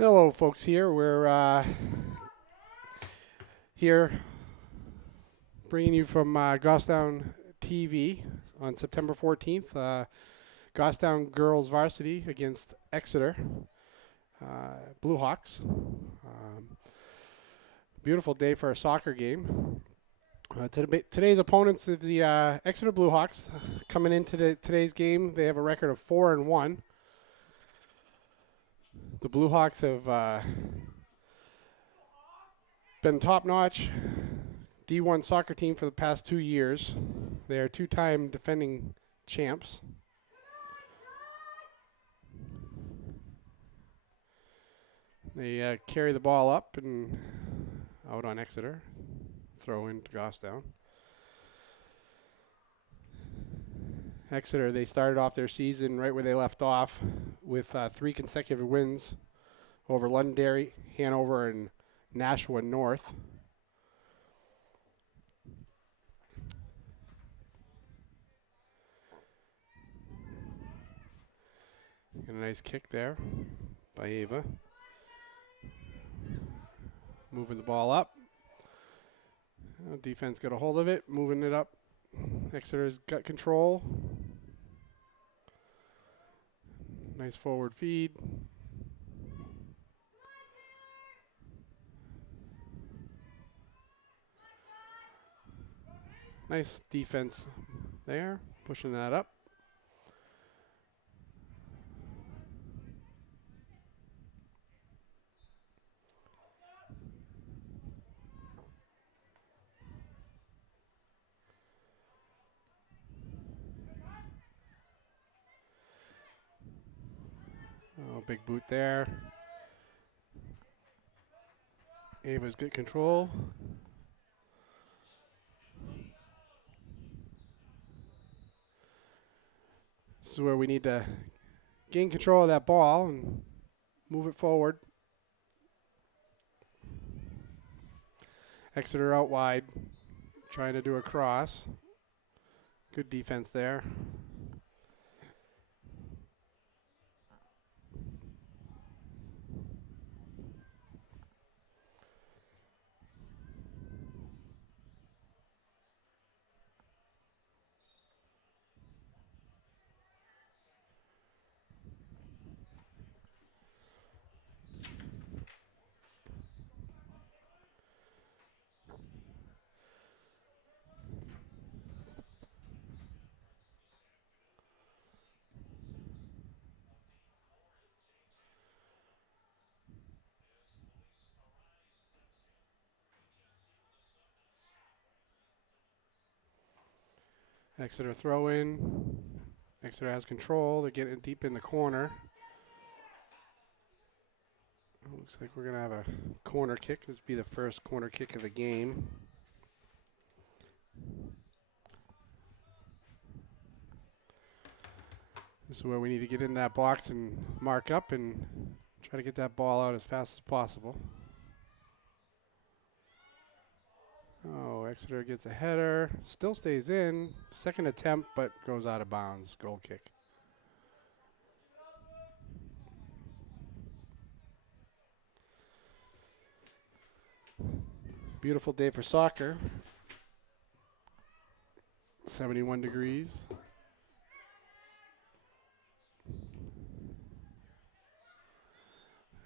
Hello, folks. We're here bringing you from Goffstown TV on September 14th. Goffstown girls varsity against Exeter Blue Hawks. Beautiful day for a soccer game. Today's opponents are the Exeter Blue Hawks. Coming into today's game, they have a record of 4-1. The Blue Hawks have been top-notch D1 soccer team for the past 2 years. They are two-time defending champs. They carry the ball up and out on Exeter. Throw into Goffstown. Exeter, they started off their season right where they left off with 3 consecutive wins over Londonderry, Hanover, and Nashua North. And a nice kick there by Ava. Moving the ball up. Defense got a hold of it, moving it up. Exeter's got control. Nice forward feed. Nice defense there, pushing that up. Oh, big boot there. Ava's good control. This is where we need to gain control of that ball and move it forward. Exeter out wide, trying to do a cross. Good defense there. Exeter throw in. Exeter has control. They're getting deep in the corner. Looks like we're going to have a corner kick. This will be the first corner kick of the game. This is where we need to get in that box and mark up and try to get that ball out as fast as possible. Oh, Exeter gets a header. Still stays in. Second attempt, but goes out of bounds. Goal kick. Beautiful day for soccer. 71 degrees.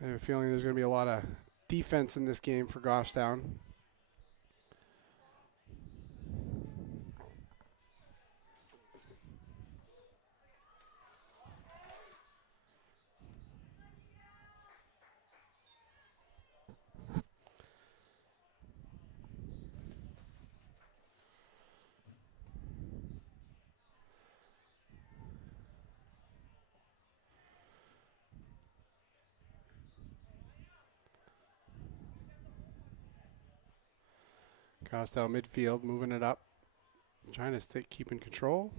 I have a feeling there's going to be a lot of defense in this game for Goffstown. Goffstown midfield, moving it up, trying to keep in control.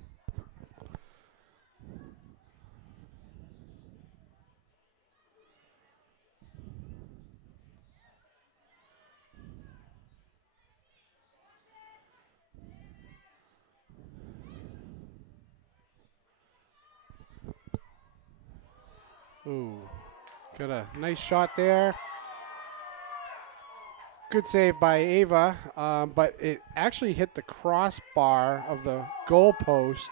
Ooh, Got a nice shot there. Good save by Ava, but it actually hit the crossbar of the goal post,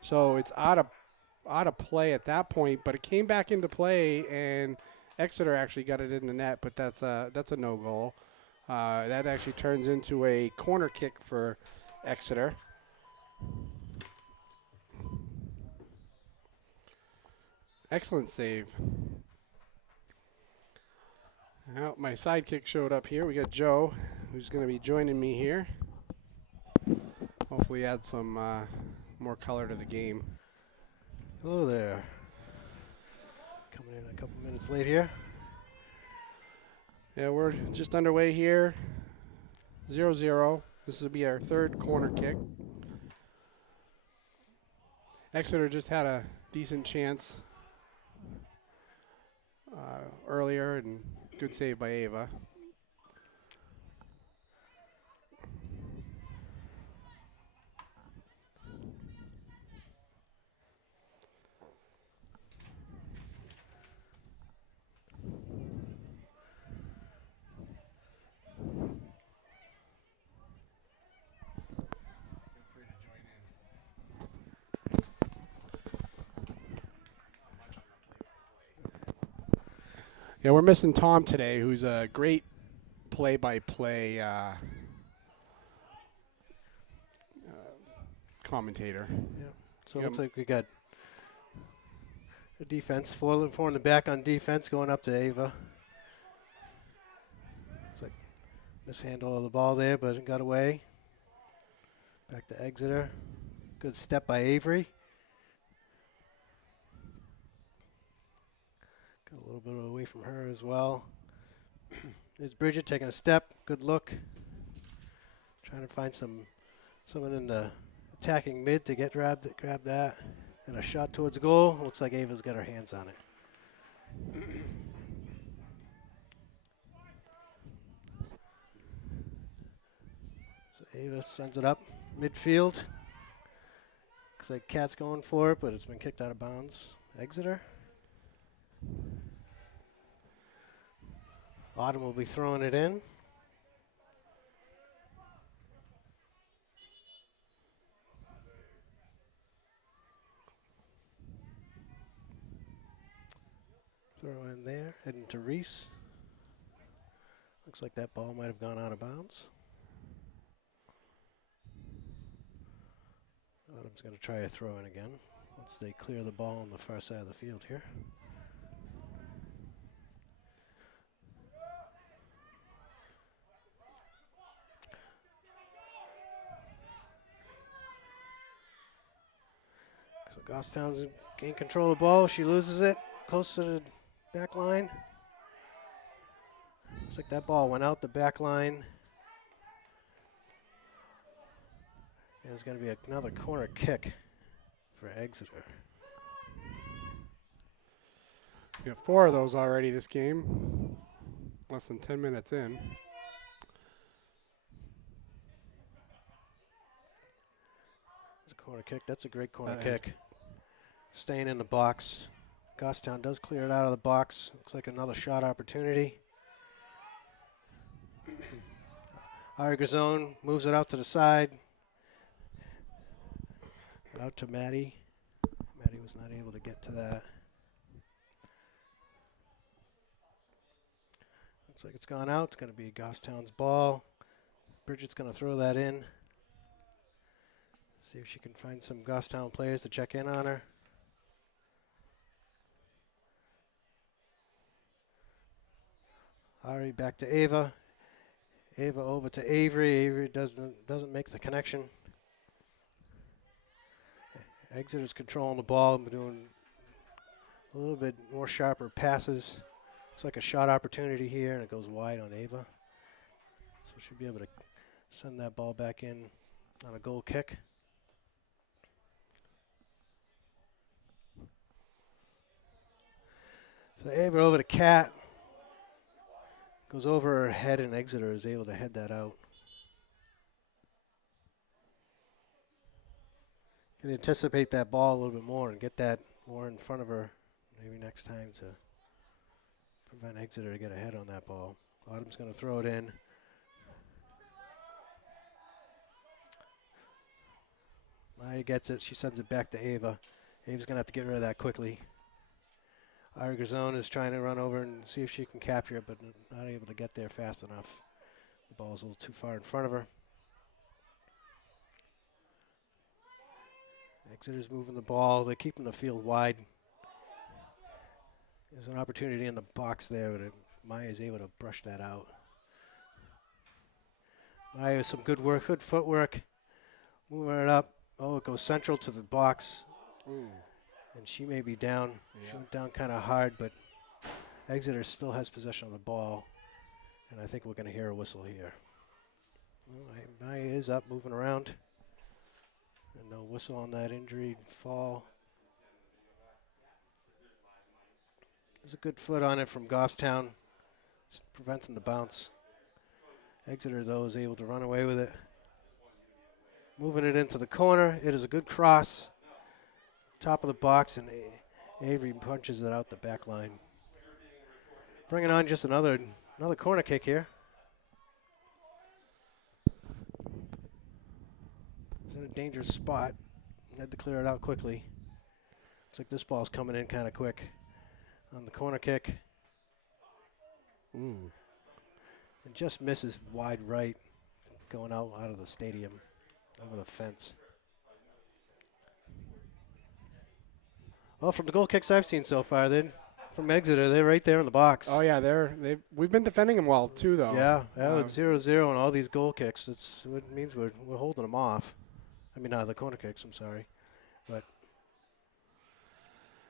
so it's out of play at that point. But it came back into play, and Exeter actually got it in the net. But that's a no goal. That actually turns into a corner kick for Exeter. Excellent save. Well, my sidekick showed up here. We got Joe, who's going to be joining me here. Hopefully add some more color to the game. Hello there. Coming in a couple minutes late here. Yeah, we're just underway here. 0-0. This will be our third corner kick. Exeter just had a decent chance earlier, and good save by Ava. Yeah, we're missing Tom today, who's a great play-by-play commentator. Yeah. So it looks like we got a defense, four in the back on defense, going up to Ava. Looks like mishandle of the ball there, but it got away. Back to Exeter. Good step by Avery. Got a little bit away from her as well. There's Bridget taking a step. Good look. Trying to find someone in the attacking mid to grab that. And a shot towards goal. Looks like Ava's got her hands on it. So Ava sends it up midfield. Looks like Cat's going for it, but it's been kicked out of bounds. Exeter. Autumn will be throwing it in. Throw in there, heading to Reese. Looks like that ball might have gone out of bounds. Autumn's going to try a throw in again once they clear the ball on the far side of the field here. So Goffstown's gained control of the ball. She loses it close to the back line. Looks like that ball went out the back line. And it's going to be another corner kick for Exeter. We got 4 of those already this game. Less than 10 minutes in. It's a corner kick. That's a great corner kick. Staying in the box. Goffstown does clear it out of the box. Looks like another shot opportunity. Ari Gazone moves it out to the side. Out to Maddie. Maddie was not able to get to that. Looks like it's gone out. It's going to be Goffstown's ball. Bridget's going to throw that in. See if she can find some Goffstown players to check in on her. Ari back to Ava. Ava over to Avery. Avery doesn't make the connection. Exeter's controlling the ball, doing a little bit more sharper passes. Looks like a shot opportunity here, and it goes wide on Ava. So she'll be able to send that ball back in on a goal kick. So Ava over to Cat. Goes over her head, and Exeter is able to head that out. Can anticipate that ball a little bit more and get that more in front of her maybe next time to prevent Exeter to get ahead on that ball. Autumn's going to throw it in. Maya gets it. She sends it back to Ava. Ava's going to have to get rid of that quickly. Argazone is trying to run over and see if she can capture it, but not able to get there fast enough. The ball's a little too far in front of her. Exeter's moving the ball. They're keeping the field wide. There's an opportunity in the box there, but Maya is able to brush that out. Maya with some good work, good footwork. Moving it up. Oh, it goes central to the box. Ooh. And she may be down. Yeah. She went down kind of hard, but Exeter still has possession of the ball. And I think we're going to hear a whistle here. All right, Maya is up, moving around. And no whistle on that injury fall. There's a good foot on it from Goffstown, preventing the bounce. Exeter, though, is able to run away with it. Moving it into the corner. It is a good cross. Top of the box, and Avery punches it out the back line. Bringing on just another corner kick here. He's in a dangerous spot. Had to clear it out quickly. Looks like this ball's coming in kind of quick on the corner kick. Ooh. And just misses wide right, going out of the stadium, over the fence. Well, from the goal kicks I've seen so far, from Exeter, they're right there in the box. Oh yeah, we've been defending them well too, though. Yeah, it's 0-0 on all these goal kicks. It means we're holding them off. I mean, the corner kicks. I'm sorry, but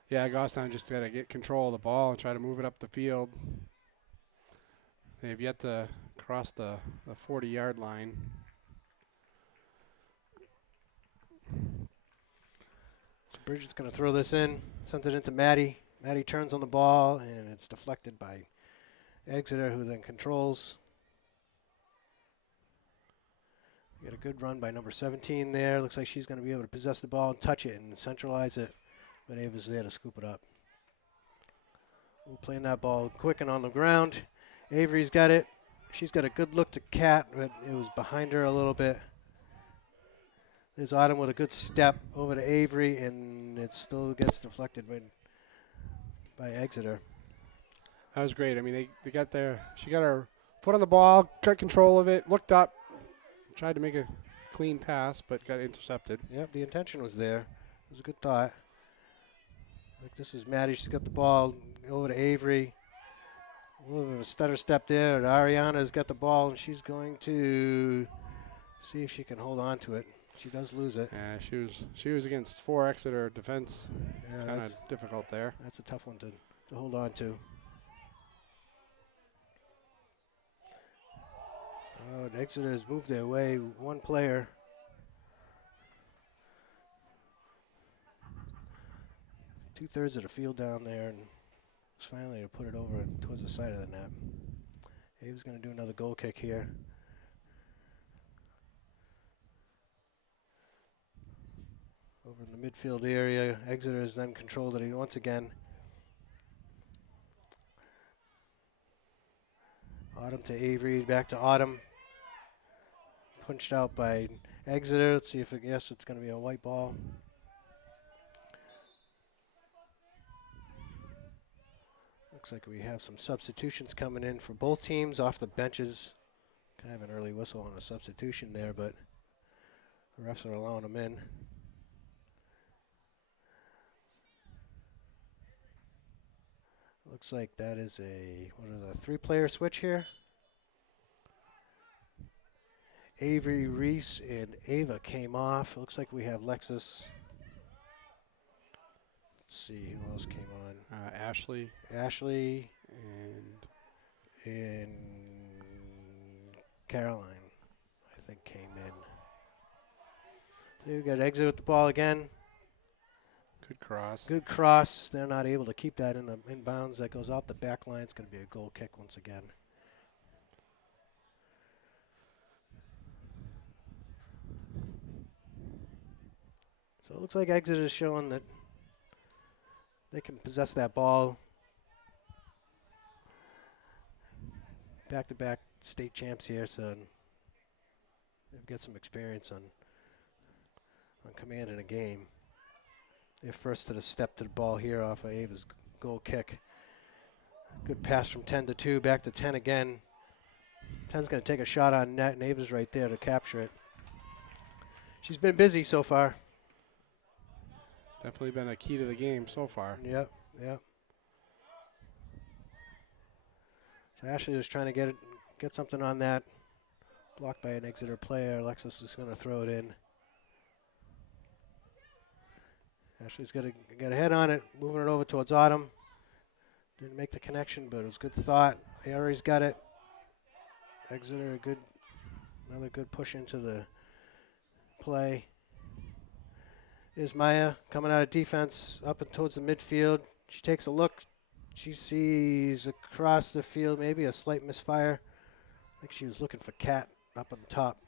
yeah, Goffstown just got to get control of the ball and try to move it up the field. They've yet to cross the 40-yard line. Bridget's going to throw this in, sends it into Maddie. Maddie turns on the ball, and it's deflected by Exeter, who then controls. We got a good run by number 17 there. Looks like she's going to be able to possess the ball and touch it and centralize it, but Ava's there to scoop it up. We're playing that ball quick and on the ground. Avery's got it. She's got a good look to Kat, but it was behind her a little bit. There's Autumn with a good step over to Avery, and it still gets deflected by Exeter. That was great. I mean, they got there. She got her foot on the ball, got control of it, looked up, tried to make a clean pass, but got intercepted. Yep, the intention was there. It was a good thought. Like, this is Maddie. She's got the ball over to Avery. A little bit of a stutter step there. And Ariana's got the ball, and she's going to see if she can hold on to it. She does lose it. Yeah, she was against 4 Exeter defense. Yeah, Kind of difficult there. that's a tough one to hold on to. Oh, and Exeter has moved their way. One player. Two-thirds of the field down there, and was finally to put it over towards the side of the net. Ave's going to do another goal kick here. Over in the midfield area, Exeter has then controlled it once again. Autumn to Avery, back to Autumn. Punched out by Exeter. Let's see if it's going to be a white ball. Looks like we have some substitutions coming in for both teams off the benches. Kind of an early whistle on a substitution there, but the refs are allowing them in. Looks like that is a 3-player switch here. Avery, Reese, and Ava came off. Looks like we have Lexus. Let's see who else came on. Ashley Ashley and and Caroline, I think, came in. So we've got Exit with the ball again. good cross. Good cross. They're not able to keep that in bounds. That goes out the back line. It's going to be a goal kick once again. So it looks like Exeter is showing that they can possess that ball. back-to-back state champs here, so they've got some experience on command in a game. They're first to the step to the ball here off of Ava's goal kick. Good pass from 10 to 2, back to 10 again. 10's going to take a shot on net, and Ava's right there to capture it. She's been busy so far. Definitely been a key to the game so far. Yep. So Ashley was trying to get something on that. Blocked by an Exeter player. Alexis is going to throw it in. Ashley's got to get a head on it, moving it over towards Autumn. Didn't make the connection, but it was good thought. Aries got it. Exeter, another good push into the play. Here's Maya coming out of defense up and towards the midfield. She takes a look. She sees across the field maybe a slight misfire. I think she was looking for Kat up on the top.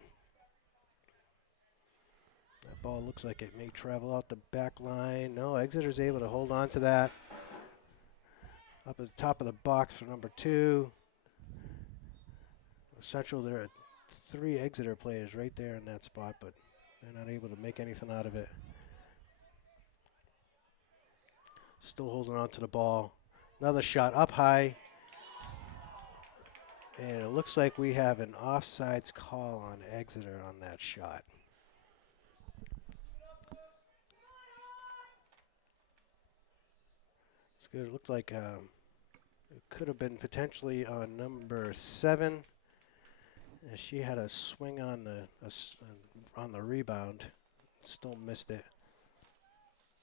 That ball looks like it may travel out the back line. No, Exeter's able to hold on to that. Up at the top of the box for number 2. Central, there are 3 Exeter players right there in that spot, but they're not able to make anything out of it. Still holding on to the ball. Another shot up high. And it looks like we have an offsides call on Exeter on that shot. It's good. It looked like it could have been potentially on number 7. She had a swing on the rebound. Still missed it.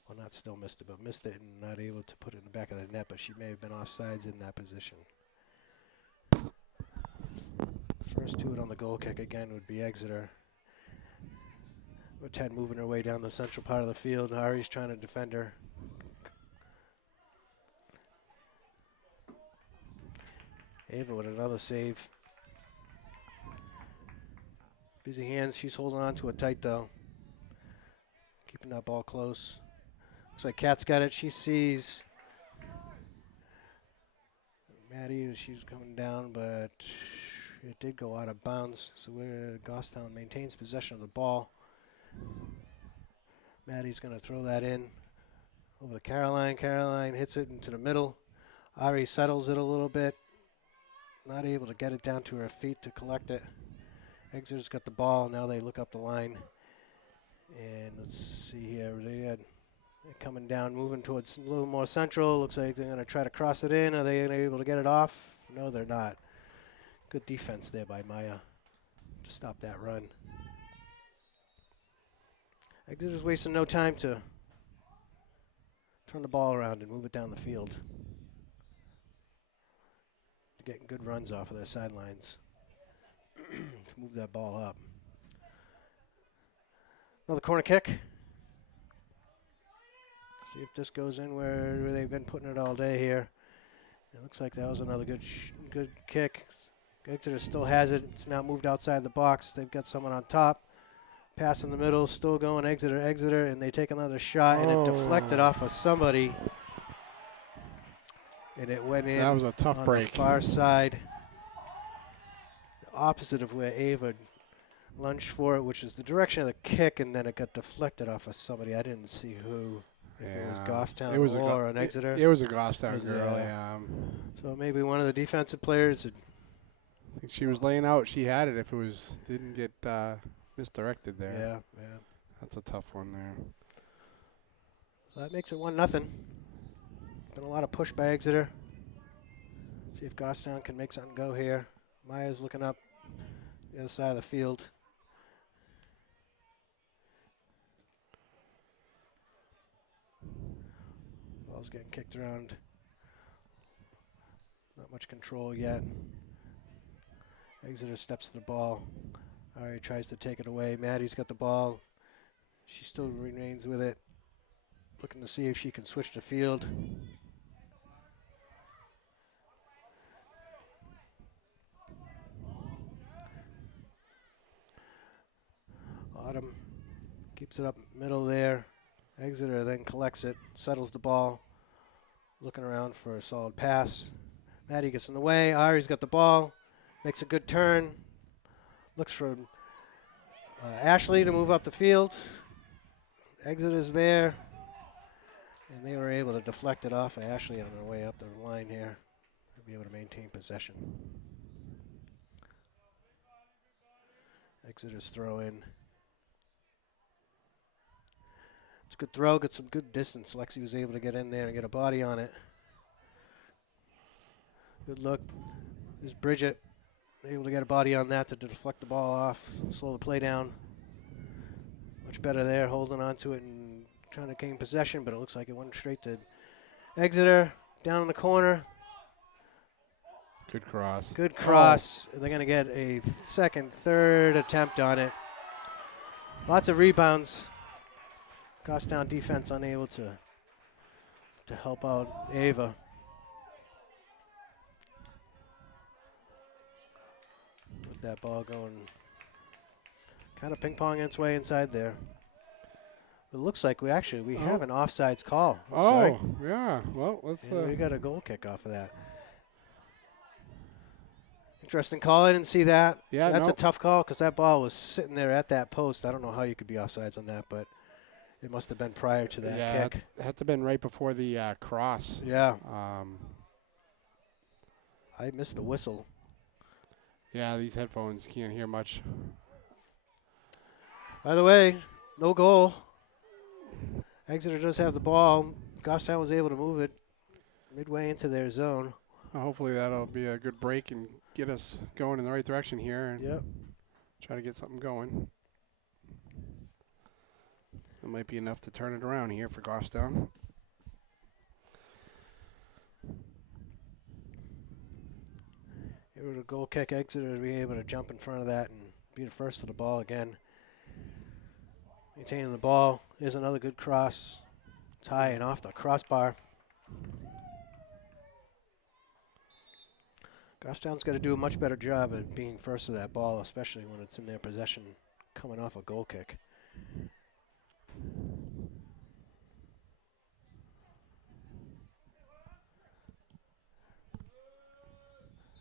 Well, not still missed it, but missed it and not able to put it in the back of the net, but she may have been offsides in that position. First to it on the goal kick again would be Exeter. With 10 moving her way down the central part of the field. Ari's trying to defend her. Ava with another save. Busy hands, she's holding on to it tight though. Keeping that ball close. Looks like Kat's got it. She sees Maddie as she's coming down, but it did go out of bounds. So Goffstown maintains possession of the ball. Maddie's going to throw that in over to Caroline. Caroline hits it into the middle. Ari settles it a little bit. Not able to get it down to her feet to collect it. Exeter's got the ball. Now they look up the line. And let's see here. They're coming down, moving towards a little more central. Looks like they're going to try to cross it in. Are they able to get it off? No, they're not. Good defense there by Maya to stop that run. Exeter's wasting no time to turn the ball around and move it down the field. Getting good runs off of their sidelines to move that ball up. Another corner kick. See if this goes in where they've been putting it all day here. It looks like that was another good kick. Exeter still has it. It's now moved outside the box. They've got someone on top. Pass in the middle, still going Exeter, and they take another shot, and it deflected off of somebody. And it went in. That was a tough break. On the far side. The opposite of where Ava lunged for it, which is the direction of the kick, and then it got deflected off of somebody. I didn't see who. If it was Goffstown or an Exeter. It was a Goffstown girl, yeah. So maybe one of the defensive players. I think she was laying out. She had it if it didn't get misdirected there. Yeah. That's a tough one there. So that makes it 1-0. Been a lot of push by Exeter. See if Goffstown can make something go here. Maya's looking up the other side of the field. Ball's getting kicked around. Not much control yet. Exeter steps to the ball. Ari tries to take it away. Maddie's got the ball. She still remains with it. Looking to see if she can switch the field. Autumn keeps it up middle there. Exeter then collects it, settles the ball. Looking around for a solid pass. Maddie gets in the way. Ari's got the ball. Makes a good turn. Looks for Ashley to move up the field. Exeter's there. And they were able to deflect it off of Ashley on their way up the line here. To be able to maintain possession. Exeter's throw in. It's a good throw, got some good distance. Lexi was able to get in there and get a body on it. Good look. There's Bridget, able to get a body on that to deflect the ball off, slow the play down. Much better there, holding on to it and trying to gain possession, but it looks like it went straight to Exeter, down in the corner. Good cross. Good cross. They're going to get a second, third attempt on it. Lots of rebounds. Goffstown defense unable to help out Ava. With that ball going kind of ping-ponging its way inside there. It looks like we have an offsides call. Sorry. Yeah. Well, let's. We got a goal kick off of that. Interesting call. I didn't see that. Yeah, that's a tough call because that ball was sitting there at that post. I don't know how you could be offsides on that, but it must have been prior to that kick. It had to have been right before the cross. Yeah. I missed the whistle. Yeah, these headphones can't hear much. By the way, no goal. Exeter does have the ball. Goffstown was able to move it midway into their zone. Well, hopefully that'll be a good break and get us going in the right direction here. And Yep. try to get something going. It might be enough to turn it around here for Goffstown. It was a goal kick. Exeter to be able to jump in front of that and be the first to the ball again. Maintaining the ball. Here's another good cross. It's high and off the crossbar. Goffstown's got to do a much better job at being first to that ball, especially when it's in their possession coming off a goal kick.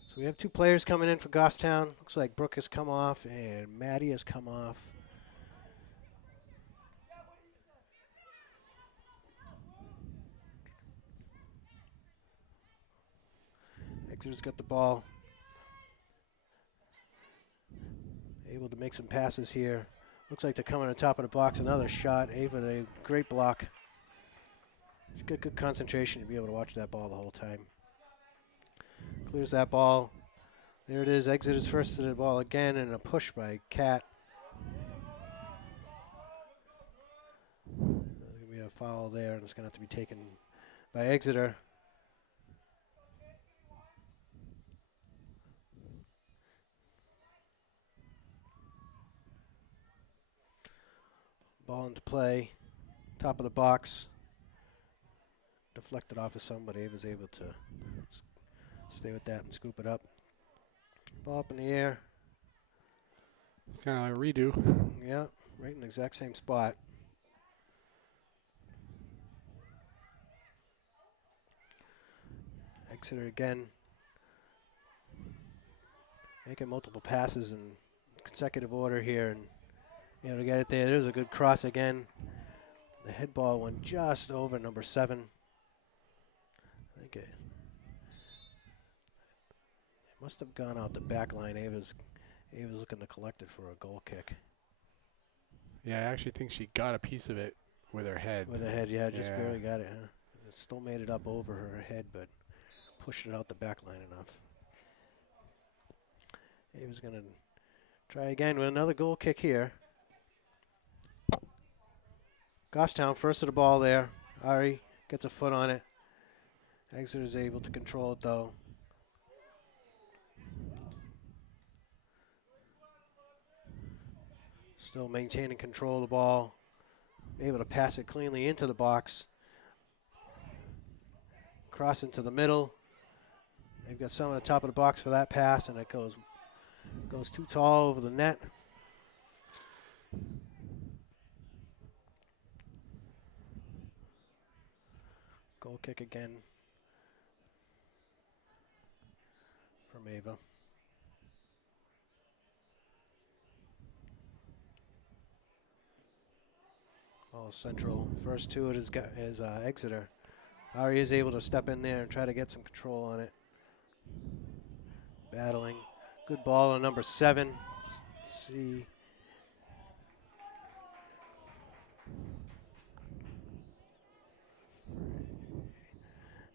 So we have two players coming in for Goffstown. Looks like Brooke has come off and Maddie has come off. Exeter's got the ball. Able to make some passes here. Looks like they're coming on top of the box. Another shot. Ava, a great block. She's got good concentration to be able to watch that ball the whole time. Clears that ball. There it is. Exeter's first to the ball again, and a push by Kat. There's going to be a foul there, and it's going to have to be taken by Exeter. Ball into play. Top of the box. Deflected off of somebody. Ava's able to stay with that and scoop it up. Ball up in the air. It's kind of like a redo. Yeah, right in the exact same spot. Exeter again. Making multiple passes in consecutive order here and able to get it there. There's a good cross again. The head ball went just over number 7. I think it must have gone out the back line. Ava's looking to collect it for a goal kick. Yeah, I actually think she got a piece of it with her head. With her head, yeah, just Yeah. barely got it. Huh? It still made it up over her head, but pushed it out the back line enough. Ava's going to try again with another goal kick here. Goffstown first of the ball there. Ari gets a foot on it. Exeter is able to control it though. Still maintaining control of the ball. Able to pass it cleanly into the box. Cross into the middle. They've got someone at the top of the box for that pass, and it goes too tall over the net. Goal kick again from Ava. South Central. First to it is Exeter. Ari is able to step in there and try to get some control on it. Battling. Good ball on number 7. See.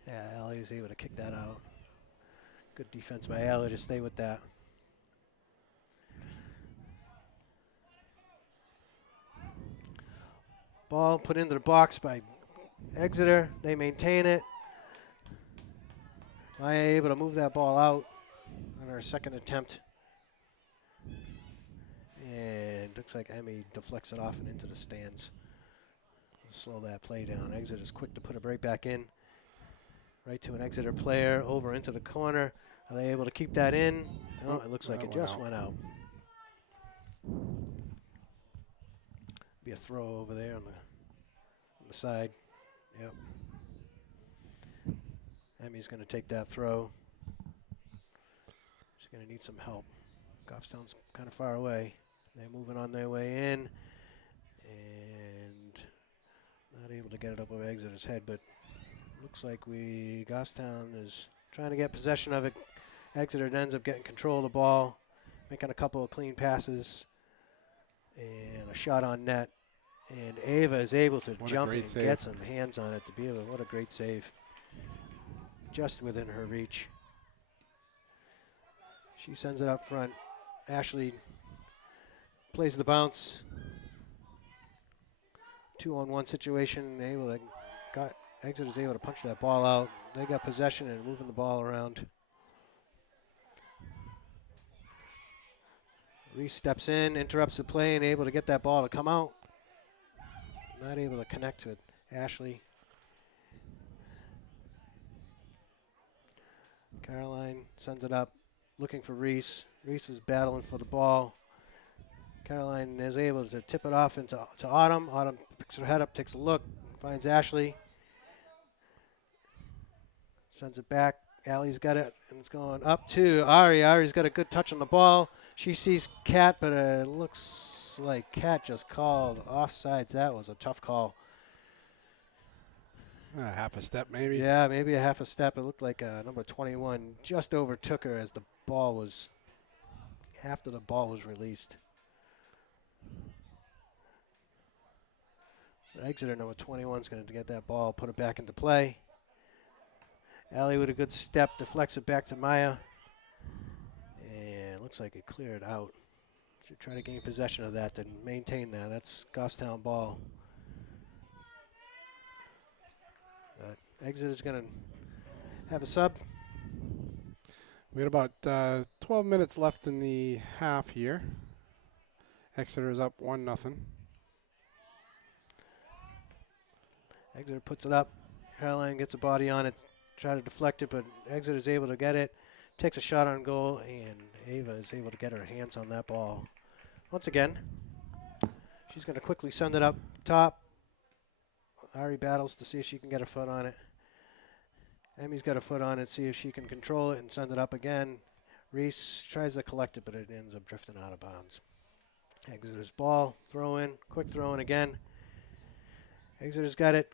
Yeah, Allie is able to kick that out. Good defense by Allie to stay with that. Ball put into the box by Exeter. They maintain it. Maya able to move that ball out on her second attempt. And looks like Emmy deflects it off and into the stands. Slow that play down. Exeter's quick to put it right back in. Right to an Exeter player, over into the corner. Are they able to keep that in? Oh, it looks like it just went out. Be a throw over there on the side. Yep. Emmy's going to take that throw. She's going to need some help. Goffstown's kind of far away. They're moving on their way in. And not able to get it up over Exeter's head, but looks like Goffstown is trying to get possession of it. Exeter ends up getting control of the ball, making a couple of clean passes, and a shot on net. And Ava is able to jump and get some hands on it to be able. What a great save! Just within her reach. She sends it up front. Ashley plays the bounce. 2-on-1 situation. Exeter's able to punch that ball out. They got possession and moving the ball around. Reese steps in, interrupts the play, and able to get that ball to come out. Not able to connect to it. Ashley. Caroline sends it up, looking for Reese. Reese is battling for the ball. Caroline is able to tip it off to Autumn. Autumn picks her head up, takes a look, finds Ashley. Sends it back. Allie's got it, and it's going up to Ari. Ari's got a good touch on the ball. She sees Kat, but it looks like Kat just called offsides. That was a tough call. Half a step, maybe. Yeah, maybe a half a step. It looked like number 21 just overtook her as after the ball was released. Exeter number 21 is going to get that ball, put it back into play. Allie with a good step, deflects it back to Maya. And it looks like it cleared out. Should try to gain possession of that and maintain that. That's Goffstown ball. Exeter's going to have a sub. We got about 12 minutes left in the half here. Exeter is up 1-0. Exeter puts it up. Caroline gets a body on it. Try to deflect it, but Exeter's able to get it. Takes a shot on goal, and Ava is able to get her hands on that ball. Once again, she's going to quickly send it up top. Ari battles to see if she can get her foot on it. Emmy's got a foot on it, see if she can control it and send it up again. Reese tries to collect it, but it ends up drifting out of bounds. Exeter's ball, throw in, quick throw in again. Exeter's got it.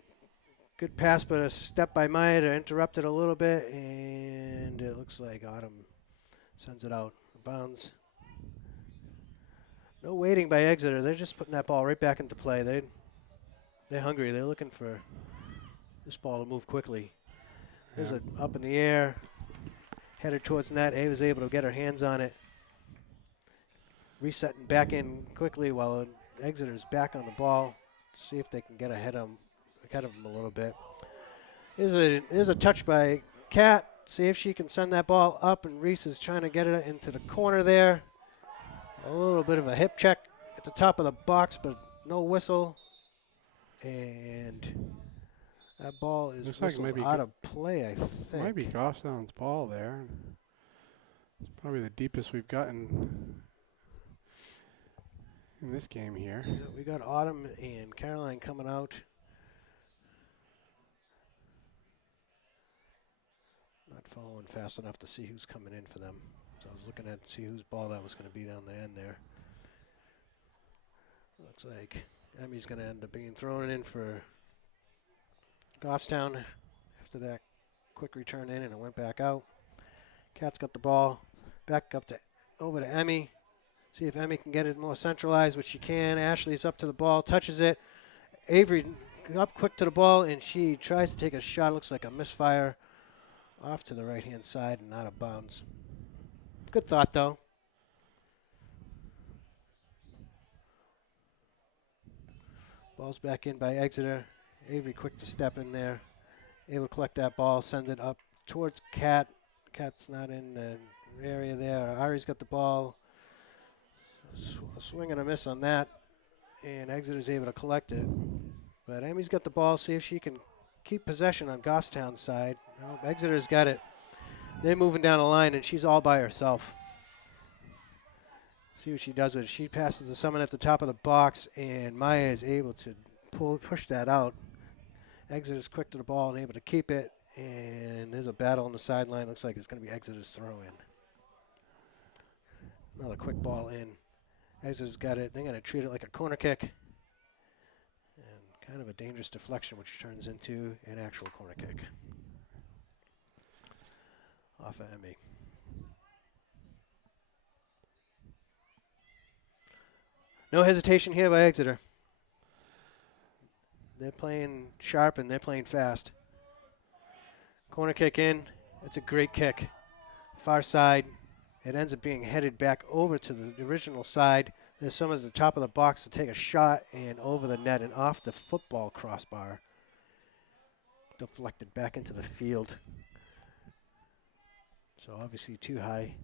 Good pass, but a step by Maya to interrupt it a little bit, and it looks like Autumn sends it out of bounds. No waiting by Exeter. They're just putting that ball right back into play. They're hungry. They're looking for this ball to move quickly. There's it up in the air, headed towards net. Ava's able to get her hands on it. Resetting back in quickly while Exeter's back on the ball. See if they can get ahead of them a little bit. Here's a touch by Kat. See if she can send that ball up, and Reese is trying to get it into the corner there. A little bit of a hip check at the top of the box, but no whistle. And that ball is out of play, I think. Might be Goffstown's ball there. It's probably the deepest we've gotten in this game here. Yeah, we got Autumn and Caroline coming out. Not following fast enough to see who's coming in for them. So I was looking at see whose ball that was going to be down the end there. Looks like Emmy's going to end up being thrown in for Goffstown after that quick return in, and it went back out. Cat's got the ball back up to over to Emmy. See if Emmy can get it more centralized, which she can. Ashley's up to the ball, touches it. Avery up quick to the ball, and she tries to take a shot. Looks like a misfire off to the right-hand side and out of bounds. Good thought, though. Ball's back in by Exeter. Avery quick to step in there. Able to collect that ball, send it up towards Cat. Cat's not in the area there. Ari's got the ball. A swing and a miss on that, and Exeter's able to collect it. But Amy's got the ball, see if she can keep possession on Goffstown's side. Nope, Exeter's got it. They're moving down the line, and she's all by herself. See what she does with it. She passes to someone at the top of the box, and Maya is able to push that out. Exeter's quick to the ball and able to keep it, and there's a battle on the sideline. Looks like it's going to be Exeter's throw-in. Another quick ball in. Exeter's got it. They're going to treat it like a corner kick. And kind of a dangerous deflection, which turns into an actual corner kick. Off of Emmy. No hesitation here by Exeter. They're playing sharp and they're playing fast. Corner kick in. It's a great kick. Far side. It ends up being headed back over to the original side. There's someone at the top of the box to take a shot and over the net and off the football crossbar. Deflected back into the field. So obviously too high.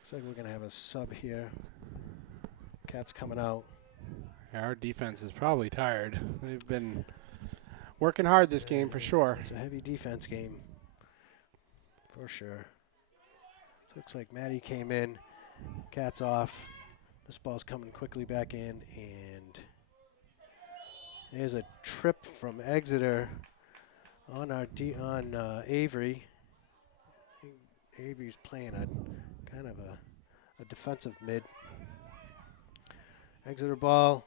Looks like we're going to have a sub here. Cat's coming out. Yeah, our defense is probably tired. They've been working hard this game for sure. It's a heavy defense game for sure. So looks like Maddie came in. Cat's off. This ball's coming quickly back in, and there's a trip from Exeter on Avery. Avery's playing a kind of a defensive mid. Exeter ball.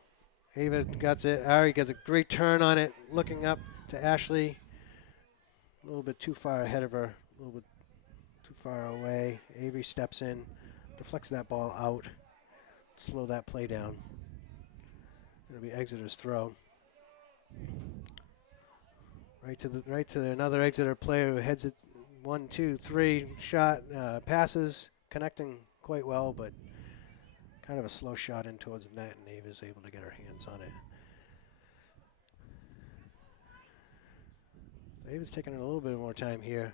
Ava gets it. Ari gets a great turn on it, looking up to Ashley. A little bit too far ahead of her, a little bit too far away. Avery steps in, deflects that ball out, slow that play down. It'll be Exeter's throw. Right to another Exeter player who heads it 1, 2, 3 shot, passes, connecting quite well, but kind of a slow shot in towards the net, and Ava's able to get her hands on it. Ava's taking a little bit more time here.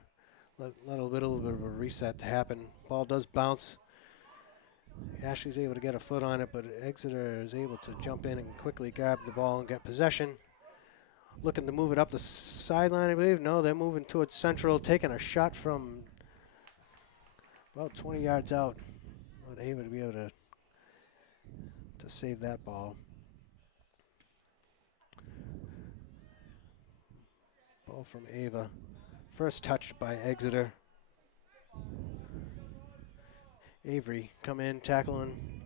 Let a little bit of a reset to happen. Ball does bounce. Ashley's able to get a foot on it, but Exeter is able to jump in and quickly grab the ball and get possession. Looking to move it up the sideline, I believe. No, they're moving towards central, taking a shot from about 20 yards out. With Ava to be able to save that ball. Ball from Ava. First touched by Exeter. Avery come in, tackling,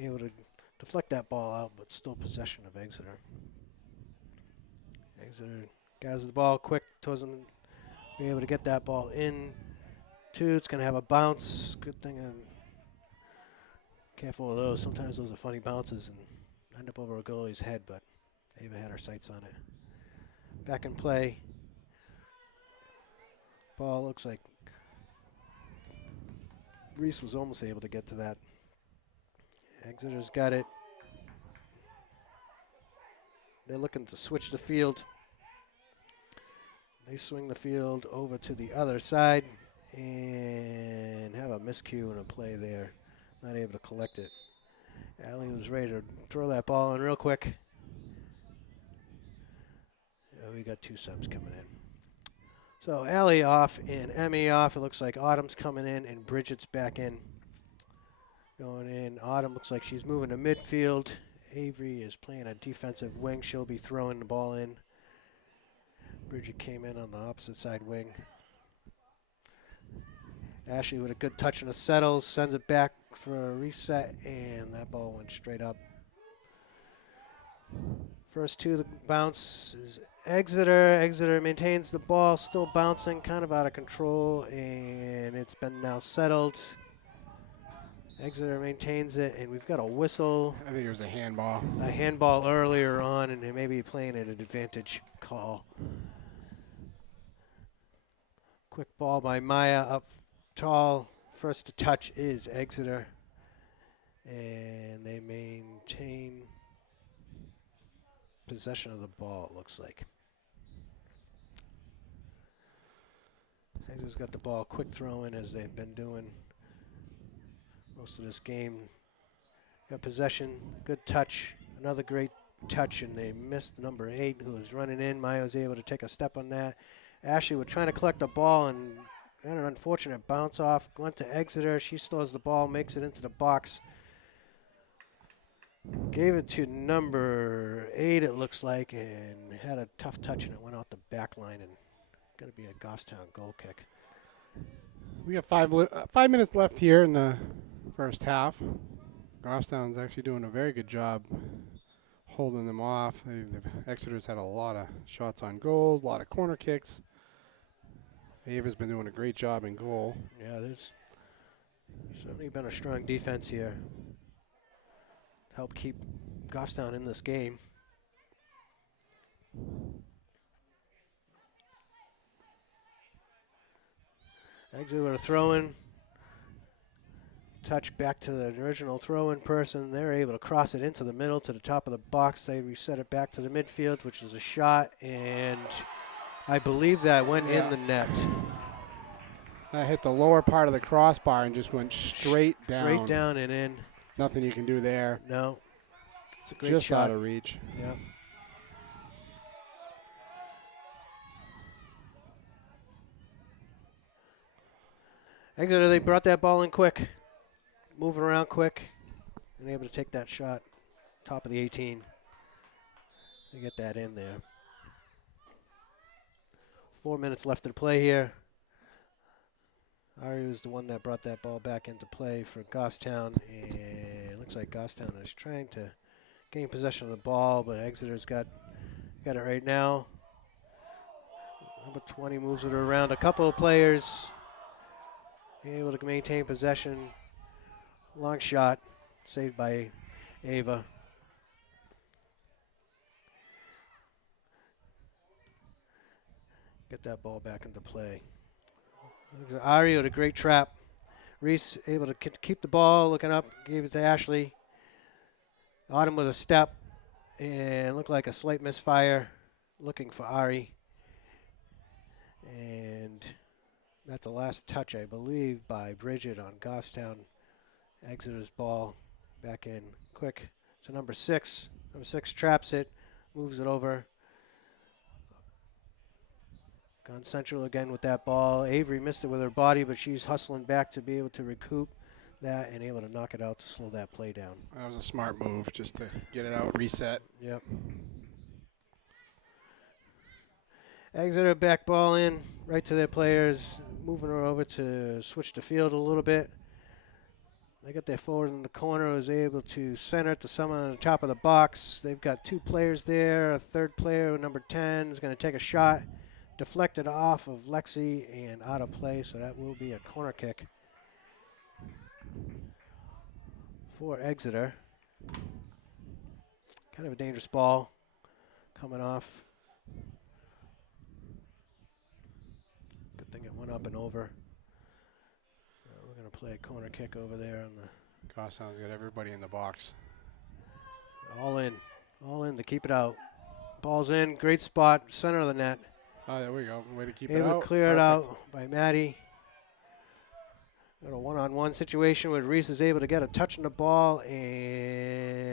able to deflect that ball out, but still possession of Exeter. Exeter gathers the ball quick, doesn't be able to get that ball in. It's going to have a bounce. Good thing I'm careful of those. Sometimes those are funny bounces and end up over a goalie's head, but Ava had her sights on it. Back in play. Ball looks like Reese was almost able to get to that. Exeter's got it. They're looking to switch the field. They swing the field over to the other side and have a miscue and a play there. Not able to collect it. Allie was ready to throw that ball in real quick. We got 2 subs coming in. So Allie off and Emmy off. It looks like Autumn's coming in and Bridget's back in. Going in. Autumn looks like she's moving to midfield. Avery is playing a defensive wing. She'll be throwing the ball in. Bridget came in on the opposite side wing. Ashley with a good touch on the settles, sends it back for a reset, and that ball went straight up First to the bounce is Exeter. Exeter maintains the ball, still bouncing, kind of out of control, and it's been now settled. Exeter maintains it, and we've got a whistle. I think it was a handball. A handball earlier on, and they may be playing at an advantage call. Quick ball by Maya up tall. First to touch is Exeter, and they maintain possession of the ball, it looks like. Exeter's got the ball, quick throw in as they've been doing most of this game. Got possession, good touch, another great touch, and they missed number 8 who was running in. Maya was able to take a step on that. Ashley was trying to collect the ball and got an unfortunate bounce off. Went to Exeter. She stores the ball, makes it into the box. Gave it to number 8, it looks like, and had a tough touch, and it went out the back line, and going to be a Goffstown goal kick. We got 5 minutes left here in the first half. Goffstown's actually doing a very good job holding them off. Exeter's had a lot of shots on goal, a lot of corner kicks. Ava's been doing a great job in goal. Yeah, there's certainly been a strong defense here. Help keep Goffstown in this game. Exeter throwing. Touch back to the original throw-in person. They're able to cross it into the middle to the top of the box. They reset it back to the midfield, which is a shot, and I believe that went in the net. That hit the lower part of the crossbar and just went straight down. Straight down and in. Nothing you can do there. No. It's a great Just shot. out of reach. Yeah. Exeter, they brought that ball in quick. Moving around quick. And able to take that shot. Top of the 18. They get that in there. 4 minutes left to play here. Ari was the one that brought that ball back into play for Goffstown. And it looks like Goffstown is trying to gain possession of the ball, but Exeter's got it right now. Number 20 moves it around. A couple of players able to maintain possession. Long shot, saved by Ava. Get that ball back into play. Ari with a great trap. Reese able to keep the ball, looking up, gave it to Ashley. Autumn with a step, and looked like a slight misfire, looking for Ari. And that's the last touch, I believe, by Bridget on Goffstown. Exeter's ball back in quick to number 6. Number 6 traps it, moves it over. Gone central again with that ball. Avery missed it with her body, but she's hustling back to be able to recoup that and able to knock it out to slow that play down. That was a smart move just to get it out, reset. Yep. Exeter back ball in, right to their players, moving her over to switch the field a little bit. They got their forward in the corner, was able to center it to someone on the top of the box. They've got 2 players there. A third player, number 10, is going to take a shot. Deflected off of Lexi and out of play, so that will be a corner kick for Exeter. Kind of a dangerous ball coming off. Good thing it went up and over. We're going to play a corner kick over there on the. Goffstown's got everybody in the box. All in to keep it out. Ball's in, great spot, center of the net. Oh, there we go. Way to keep it Able out. to clear it out by Maddie. Got a one-on-one situation where Reese is able to get a touch on the ball and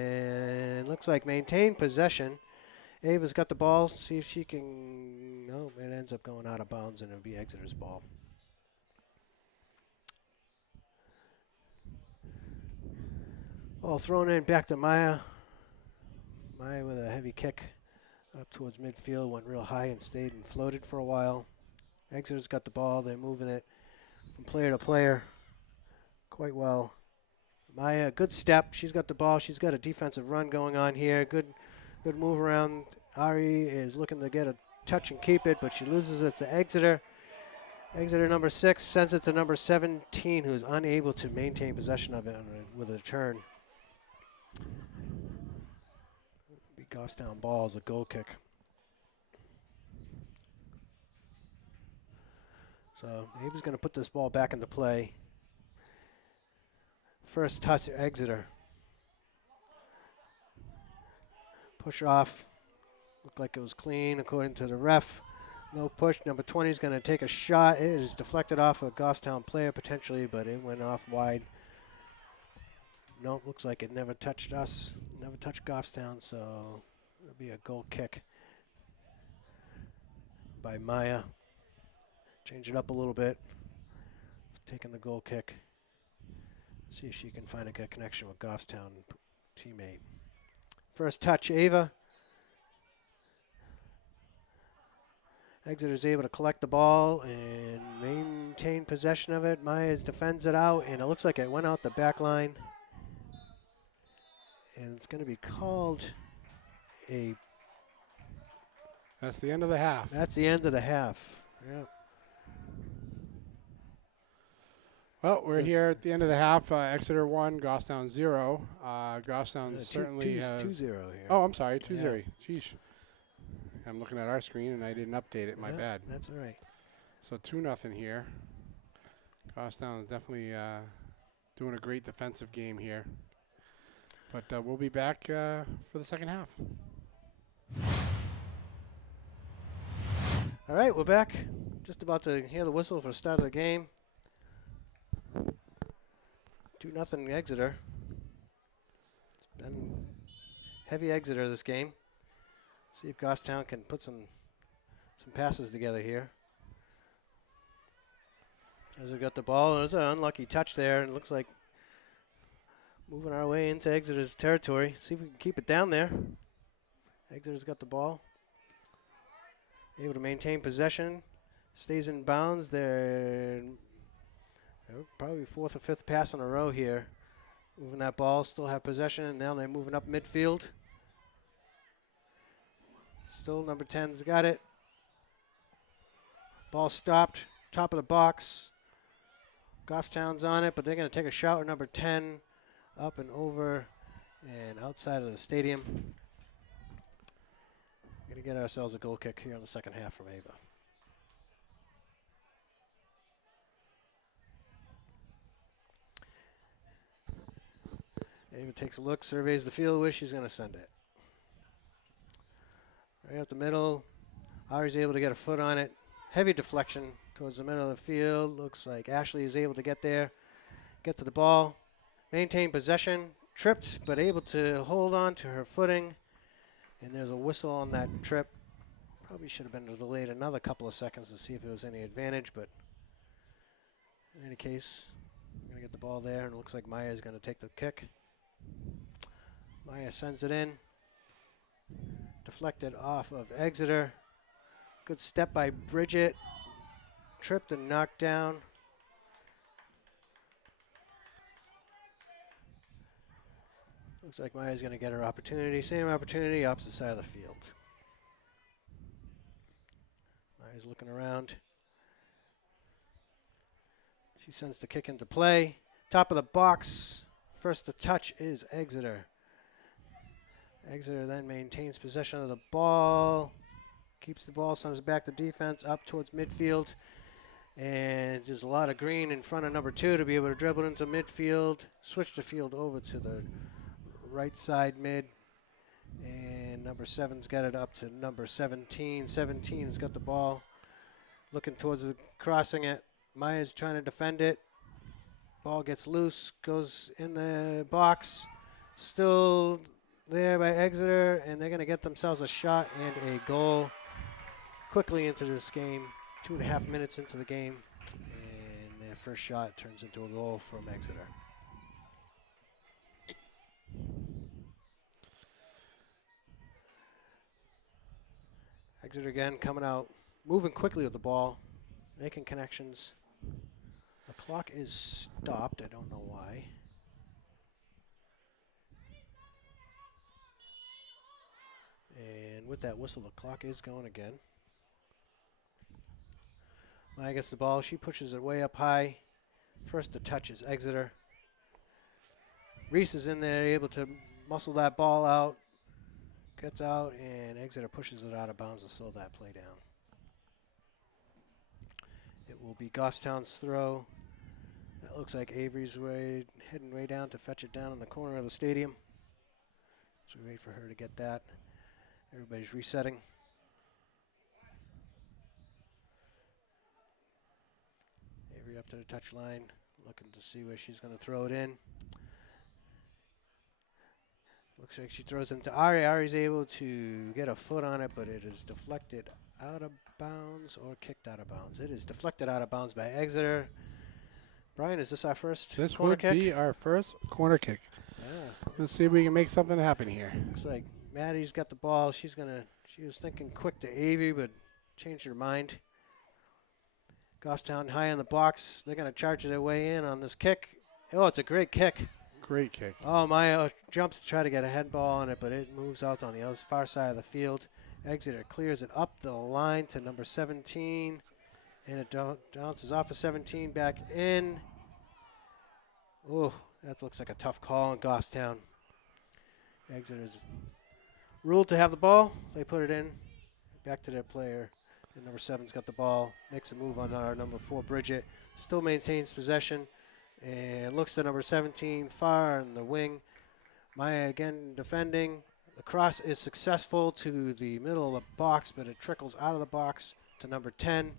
looks like maintain possession. Ava's got the ball. See if she can. No, it ends up going out of bounds and it'll be Exeter's ball. Ball thrown in back to Maya. Maya with a heavy kick up towards midfield, went real high and stayed and floated for a while. Exeter's got the ball. They're moving it from player to player quite well. Maya, good step. She's got the ball. She's got a defensive run going on here. Good Good move around. Ari is looking to get a touch and keep it, but she loses it to Exeter. Exeter number 6 sends it to number 17, who's unable to maintain possession of it with a turn. Be Goffstown ball as a goal kick. So Ava's going to put this ball back into play. First touch, Exeter. Push off. Looked like it was clean according to the ref. No push. Number 20 is going to take a shot. It is deflected off a Goffstown player potentially, but it went off wide. No, looks like it never touched us. Never touched Goffstown, so it'll be a goal kick by Maya. Change it up a little bit. Taking the goal kick. See if she can find a good connection with Goffstown teammate. First touch, Ava. Exeter's able to collect the ball and maintain possession of it. Myers defends it out, and it looks like it went out the back line. And it's going to be called a... That's the end of the half. That's the end of the half. Yep. Well, we're here at the end of the half. Exeter 1, Goffstown 0. Goffstown certainly has... 2-0 here. Oh, I'm sorry, 2-0. Sheesh. I'm looking at our screen, and I didn't update it. My bad. That's all right. So 2-0 here. Goffstown is definitely doing a great defensive game here. But we'll be back for the second half. All right, we're back. Just about to hear the whistle for the start of the game. 2-0 Exeter. It's been heavy Exeter this game. See if Goffstown can put some passes together here. As we got the ball, there's an unlucky touch there, and it looks like moving our way into Exeter's territory. See if we can keep it down there. Exeter's got the ball. Able to maintain possession. Stays in bounds. They're probably fourth or fifth pass in a row here. Moving that ball, still have possession, and now they're moving up midfield. Still number 10's got it. Ball stopped, top of the box. Goffstown's on it, but they're going to take a shot with number 10 up and over and outside of the stadium. Going to get ourselves a goal kick here in the second half from Ava. Ava takes a look, surveys the field, where she's going to send it. Right up the middle. Ari's able to get a foot on it. Heavy deflection towards the middle of the field. Looks like Ashley is able to get there, get to the ball, maintain possession. Tripped, but able to hold on to her footing. And there's a whistle on that trip. Probably should have been delayed another couple of seconds to see if there was any advantage, but in any case, we're going to get the ball there, and it looks like Maya is going to take the kick. Maya sends it in. Deflected off of Exeter. Good step by Bridget. Tripped and knocked down. Looks like Maya's going to get her opportunity. Same opportunity, opposite side of the field. Maya's looking around. She sends the kick into play. Top of the box. First to touch is Exeter. Exeter then maintains possession of the ball. Keeps the ball, sends it back to defense, up towards midfield. And there's a lot of green in front of number 2 to be able to dribble into midfield. Switch the field over to the right side mid. And number 7's got it up to number 17. 17 has got the ball. Looking towards the crossing it. Maya's trying to defend it. Ball gets loose, goes in the box. Still there by Exeter, and they're going to get themselves a shot and a goal quickly into this game. 2.5 minutes into the game, and their first shot turns into a goal from Exeter. Exeter again coming out, moving quickly with the ball, making connections. The clock is stopped. I don't know why. And with that whistle, the clock is going again. Maya gets the ball. She pushes it way up high. First to touch is Exeter. Reese is in there, able to muscle that ball out. Gets out, and Exeter pushes it out of bounds to slow that play down. It will be Goffstown's throw. That looks like Avery's heading way down to fetch it down in the corner of the stadium. So we wait for her to get that. Everybody's resetting. Avery up to the touch line, looking to see where she's going to throw it in. Looks like she throws it into Ari. Ari's able to get a foot on it, but it is deflected out of bounds or kicked out of bounds. It is deflected out of bounds by Exeter. Brian, is this our first This corner would kick? be our first corner kick. Yeah. Let's see if we can make something happen here. Looks like Maddie's got the ball. She was thinking quick to Avery, but changed her mind. Goffstown high in the box. They're going to charge their way in on this kick. Oh, it's a great kick. Great kick. Oh, Maya jumps to try to get a head ball on it, but it moves out on the other far side of the field. Exeter clears it up the line to number 17, and it bounces off of 17 back in. Oh, that looks like a tough call on Goffstown. Exeter's ruled to have the ball. They put it in. Back to their player. And number 7's got the ball. Makes a move on our number 4, Bridget. Still maintains possession. And looks to number 17, far in the wing. Maya again defending. The cross is successful to the middle of the box, but it trickles out of the box to number 10.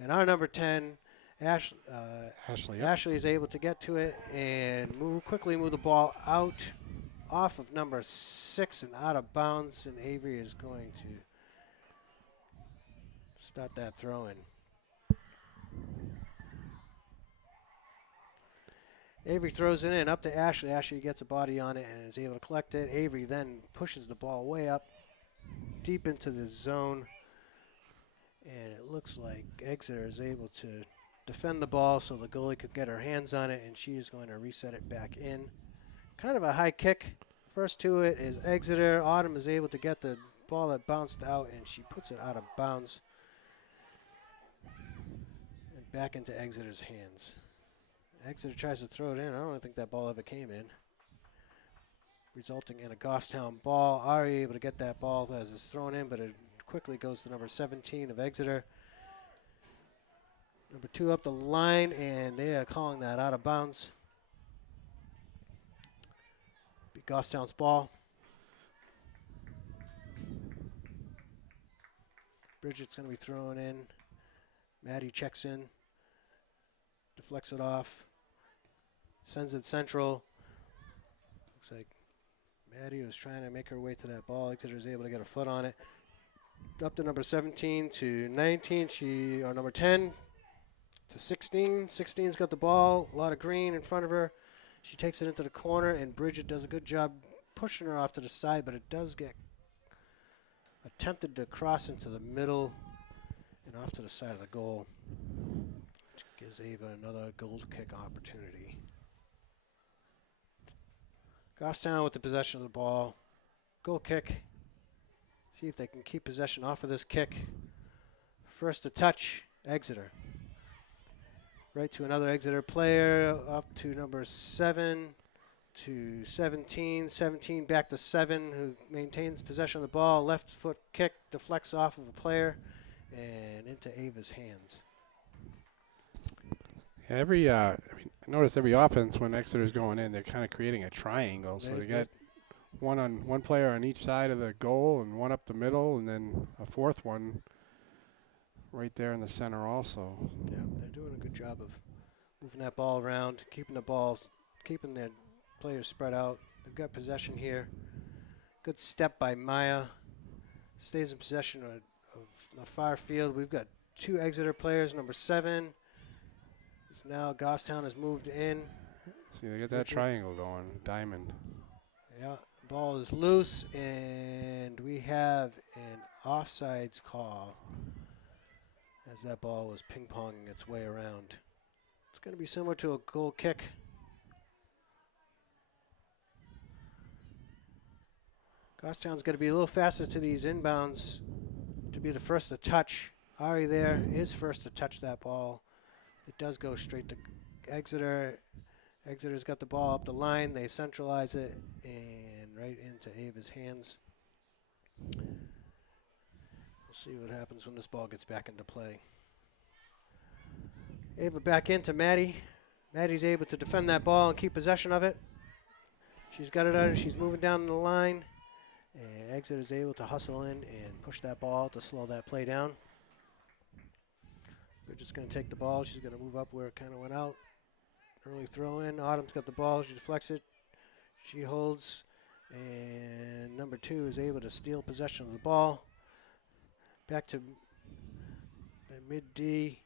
And our number 10, Ashley, Yep. Ashley is able to get to it and quickly move the ball out off of number 6 and out of bounds. And Avery is going to start that throw in. Avery throws it in up to Ashley. Ashley gets a body on it and is able to collect it. Avery then pushes the ball way up, deep into the zone. And it looks like Exeter is able to defend the ball so the goalie could get her hands on it, and she is going to reset it back in. Kind of a high kick. First to it is Exeter. Autumn is able to get the ball that bounced out, and she puts it out of bounds and back into Exeter's hands. Exeter tries to throw it in. I don't think that ball ever came in, resulting in a Goffstown ball. Ari able to get that ball as it's thrown in, but it quickly goes to number 17 of Exeter. Number 2 up the line, and they are calling that out of bounds. Be Goffstown's ball. Bridget's going to be throwing in. Maddie checks in, deflects it off, sends it central. Looks like Maddie was trying to make her way to that ball. Exeter is able to get a foot on it. Up to number 17 to 19. Or number 10 to 16. 16's got the ball. A lot of green in front of her. She takes it into the corner, and Bridget does a good job pushing her off to the side, but it does get attempted to cross into the middle and off to the side of the goal, which gives Ava another goal kick opportunity. Goffstown with the possession of the ball. Goal kick. See if they can keep possession off of this kick. First to touch, Exeter. Right to another Exeter player, up to number 7 to 17. 17 back to 7, who maintains possession of the ball. Left foot kick deflects off of a player and into Ava's hands. Yeah, I notice every offense when Exeter's going in, they're kind of creating a triangle. So they got one player on each side of the goal and one up the middle, and then a fourth one right there in the center also. Yeah, they're doing a good job of moving that ball around, keeping their players spread out. They've got possession here. Good step by Maya. Stays in possession of the far field. We've got 2 Exeter players. Number 7 is now Goffstown has moved in. See, they got that triangle going, diamond. Yeah, the ball is loose, and we have an offsides call as that ball was ping-ponging its way around. It's going to be similar to a goal kick. Goffstown's going to be a little faster to these inbounds to be the first to touch. Ari there is first to touch that ball. It does go straight to Exeter. Exeter's got the ball up the line. They centralize it and right into Ava's hands. We'll see what happens when this ball gets back into play. Ava back into Maddie. Maddie's able to defend that ball and keep possession of it. She's got it out. She's moving down the line. And Exeter's able to hustle in and push that ball to slow that play down. We're just going to take the ball. She's going to move up where it kind of went out. Early throw in. Autumn's got the ball. She deflects it. She holds. And number 2 is able to steal possession of the ball. Back to the mid D.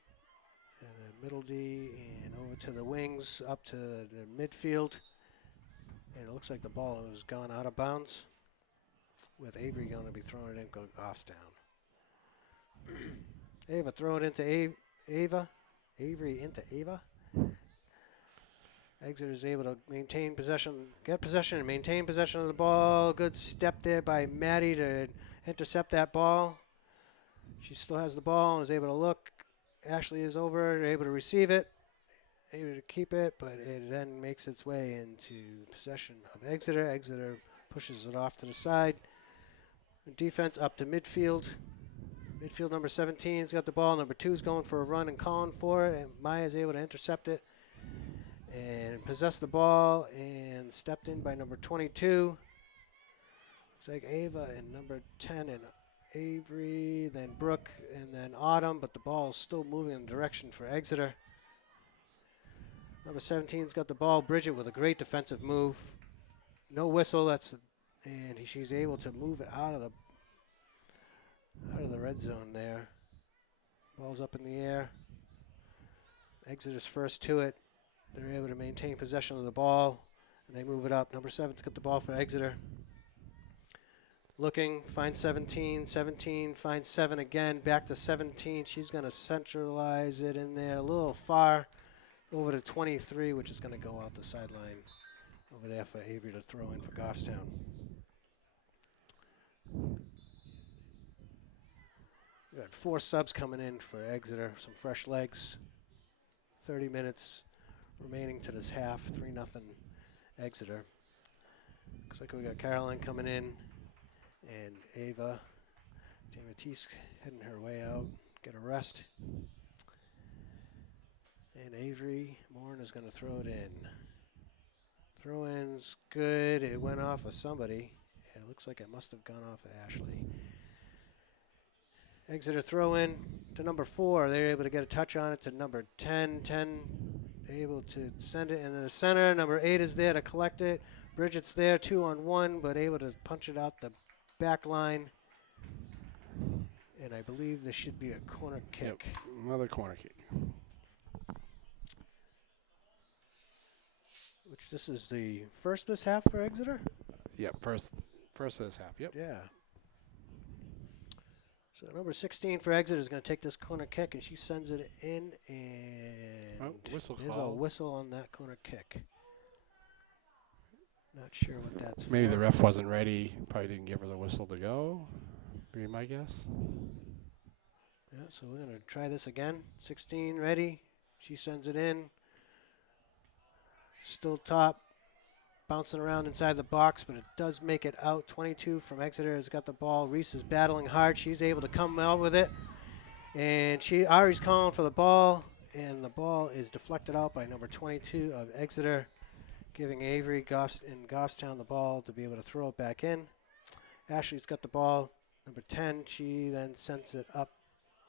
And the middle D. And over to the wings. Up to the midfield. And it looks like the ball has gone out of bounds, with Avery going to be throwing it in Goffstown. Ava throw it into Ava. Avery into Ava. Exeter is able to maintain possession, get possession and maintain possession of the ball. Good step there by Maddie to intercept that ball. She still has the ball and is able to look. Ashley is over, able to receive it, able to keep it, but it then makes its way into possession of Exeter. Exeter pushes it off to the side. Defense up to midfield. Midfield number 17's got the ball. Number 2's going for a run and calling for it. And Maya's able to intercept it and possess the ball and stepped in by number 22. Looks like Ava and number 10 and Avery, then Brooke, and then Autumn. But the ball is still moving in the direction for Exeter. Number 17's got the ball. Bridget with a great defensive move. No whistle. And she's able to move it out of the red zone there. Ball's up in the air. Exeter's first to it. They're able to maintain possession of the ball, and they move it up. Number 7's got the ball for Exeter. Looking, finds 17. 17 finds 7 again. Back to 17. She's going to centralize it in there a little far over to 23, which is going to go out the sideline over there for Avery to throw in for Goffstown. We got 4 subs coming in for Exeter, some fresh legs. 30 minutes remaining to this half, 3-0 Exeter. Looks like we got Caroline coming in and Ava. Matisse heading her way out, get a rest. And Avery Morin is going to throw it in. Throw-in's good. It went off of somebody. It looks like it must have gone off of Ashley. Exeter throw in to number 4. They're able to get a touch on it to number 10. 10 able to send it into the center. Number 8 is there to collect it. Bridget's there 2-on-1, but able to punch it out the back line. And I believe this should be a corner kick. Yep, another corner kick. Which this is the first this half for Exeter? Yep, first of this half. Yep. Yeah. So number 16 for Exeter is going to take this corner kick, and she sends it in, and Whistle there's call. a whistle on that corner kick. Not sure what that's Maybe for. the ref wasn't ready. Probably didn't give her the whistle to go. Be my guess. Yeah, so we're going to try this again. 16 ready. She sends it in. Still top. Bouncing around inside the box, but it does make it out. 22 from Exeter has got the ball. Reese is battling hard. She's able to come out with it. And Ari's calling for the ball, and the ball is deflected out by number 22 of Exeter, giving Avery in Goffstown the ball to be able to throw it back in. Ashley's got the ball. Number 10, she then sends it up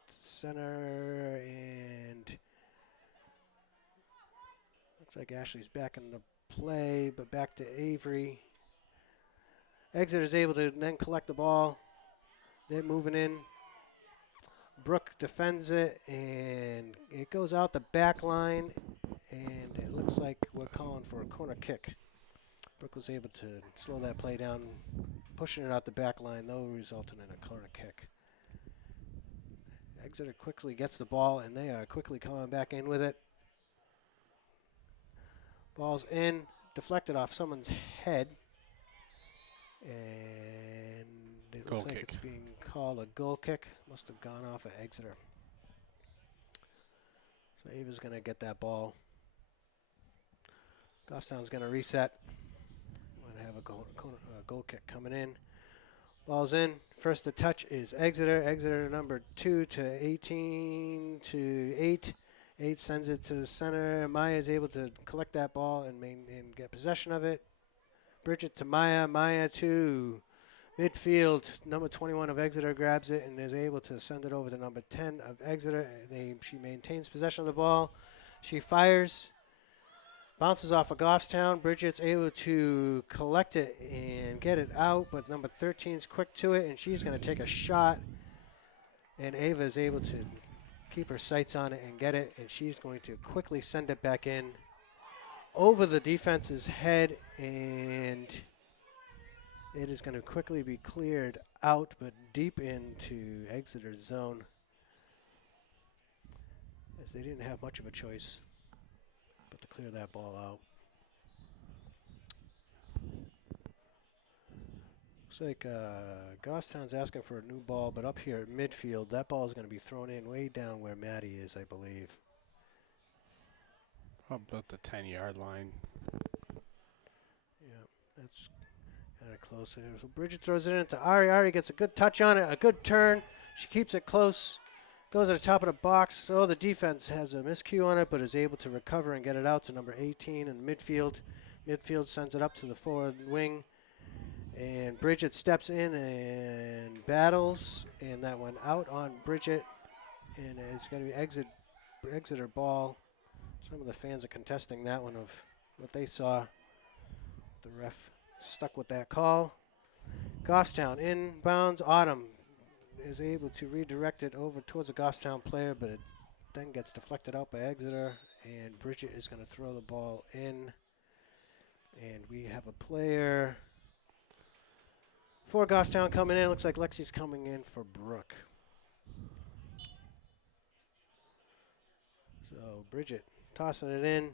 to center, and looks like Ashley's back in the play, but back to Avery. Exeter's able to then collect the ball. They're moving in. Brooke defends it, and it goes out the back line, and it looks like we're calling for a corner kick. Brooke was able to slow that play down, pushing it out the back line, though, resulting in a corner kick. Exeter quickly gets the ball, and they are quickly coming back in with it. Ball's in, deflected off someone's head, and It Goal looks like kick. it's being called a goal kick. Must have gone off at Exeter. So Ava's going to get that ball. Goffstown's going to reset. Going to have a goal kick coming in. Ball's in. First the touch is Exeter. Exeter number 2 to 18 to 8. 8 sends it to the center. Maya is able to collect that ball and get possession of it. Bridget to Maya. Maya to midfield. Number 21 of Exeter grabs it and is able to send it over to number 10 of Exeter. She maintains possession of the ball. She fires. Bounces off of Goffstown. Bridget's able to collect it and get it out, but number 13's quick to it, and she's going to take a shot. And Ava is able to keep her sights on it and get it, and she's going to quickly send it back in over the defense's head, and it is going to quickly be cleared out, but deep into Exeter's zone, as they didn't have much of a choice but to clear that ball out. Looks like Goffstown's asking for a new ball, but up here at midfield, that ball is going to be thrown in way down where Maddie is, I believe. About the 10-yard line. Yeah, that's kind of close there. So Bridget throws it into Ari. Ari gets a good touch on it, a good turn. She keeps it close, goes to the top of the box. So the defense has a miscue on it, but is able to recover and get it out to number 18 in midfield. Midfield sends it up to the forward wing. And Bridget steps in and battles, and that went out on Bridget. And it's going to be Exeter ball. Some of the fans are contesting that one of what they saw. The ref stuck with that call. Goffstown inbounds. Autumn is able to redirect it over towards a Goffstown player, but it then gets deflected out by Exeter, and Bridget is going to throw the ball in. And we have a player for Goffstown coming in. Looks like Lexi's coming in for Brooke. So Bridget tossing it in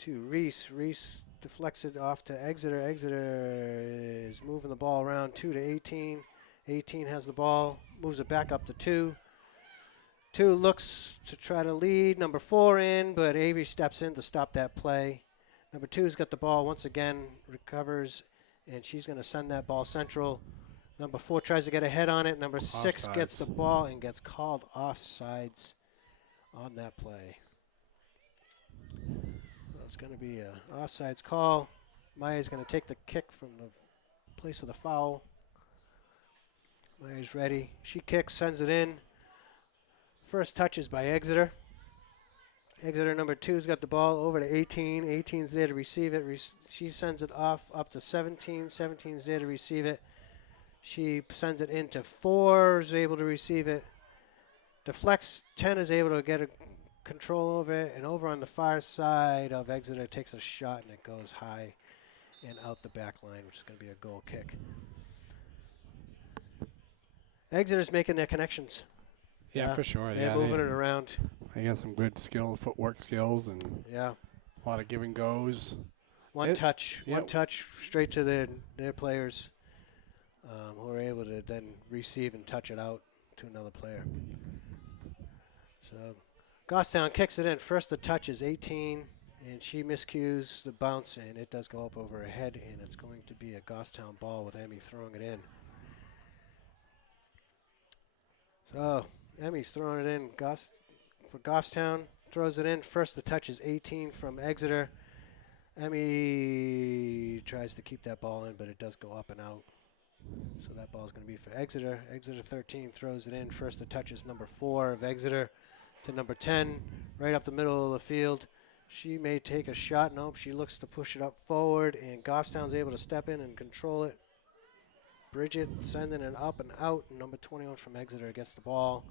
to Reese. Reese deflects it off to Exeter. Exeter is moving the ball around 2 to 18. 18 has the ball, moves it back up to 2. 2 looks to try to lead. Number 4 in, but Avery steps in to stop that play. Number 2's got the ball once again, recovers, and she's going to send that ball central. Number 4 tries to get a head on it. Number 6 gets the ball and gets called offsides on that play. So it's going to be an offsides call. Maya's going to take the kick from the place of the foul. Maya's ready. She kicks, sends it in. First touch is by Exeter. Exeter number 2's got the ball over to 18. 18's there to receive it. She sends it off up to 17. 17's there to receive it. She sends it into 4, is able to receive it. Deflects, 10 is able to get a control over it. And over on the far side of Exeter takes a shot, and it goes high and out the back line, which is going to be a goal kick. Exeter's making their connections. Yeah, for sure. They're moving it around. They got some good footwork skills, and a lot of give and goes. One touch straight to their players, who are able to then receive and touch it out to another player. So Goffstown kicks it in. First the touch is 18, and she miscues the bounce, and it does go up over her head, and it's going to be a Goffstown ball with Emmy throwing it in. So Emmy's throwing it in for Goffstown. Throws it in. First the touch is 18 from Exeter. Emmy tries to keep that ball in, but it does go up and out. So that ball is going to be for Exeter. Exeter 13 throws it in. First the touch is number 4 of Exeter to number 10, right up the middle of the field. She may take a shot. Nope, she looks to push it up forward, and Goffstown's able to step in and control it. Bridget sending it up and out. Number 21 from Exeter gets the ball.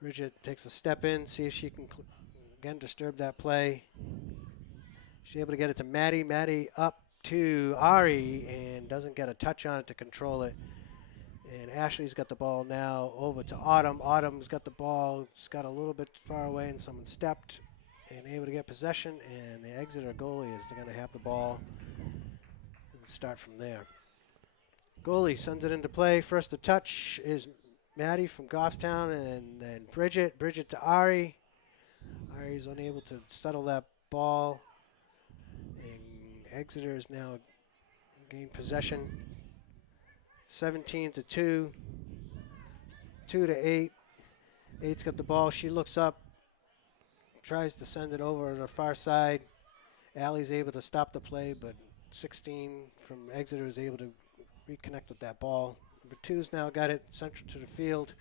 Bridget takes a step in, see if she can again disturb that play. She's able to get it to Maddie. Maddie up to Ari and doesn't get a touch on it to control it. And Ashley's got the ball now over to Autumn. Autumn's got the ball. It's got a little bit far away, and someone stepped and able to get possession. And the Exeter goalie is going to have the ball and start from there. Goalie sends it into play. First to touch is Maddie from Goffstown, and then Bridget. Bridget to Ari. Ari's unable to settle that ball. And Exeter is now gained possession. 17 to 2. 2 to 8. 8's got the ball. She looks up. Tries to send it over to the far side. Allie's able to stop the play, but 16 from Exeter is able to reconnect with that ball. Number 2's now got it central to the field.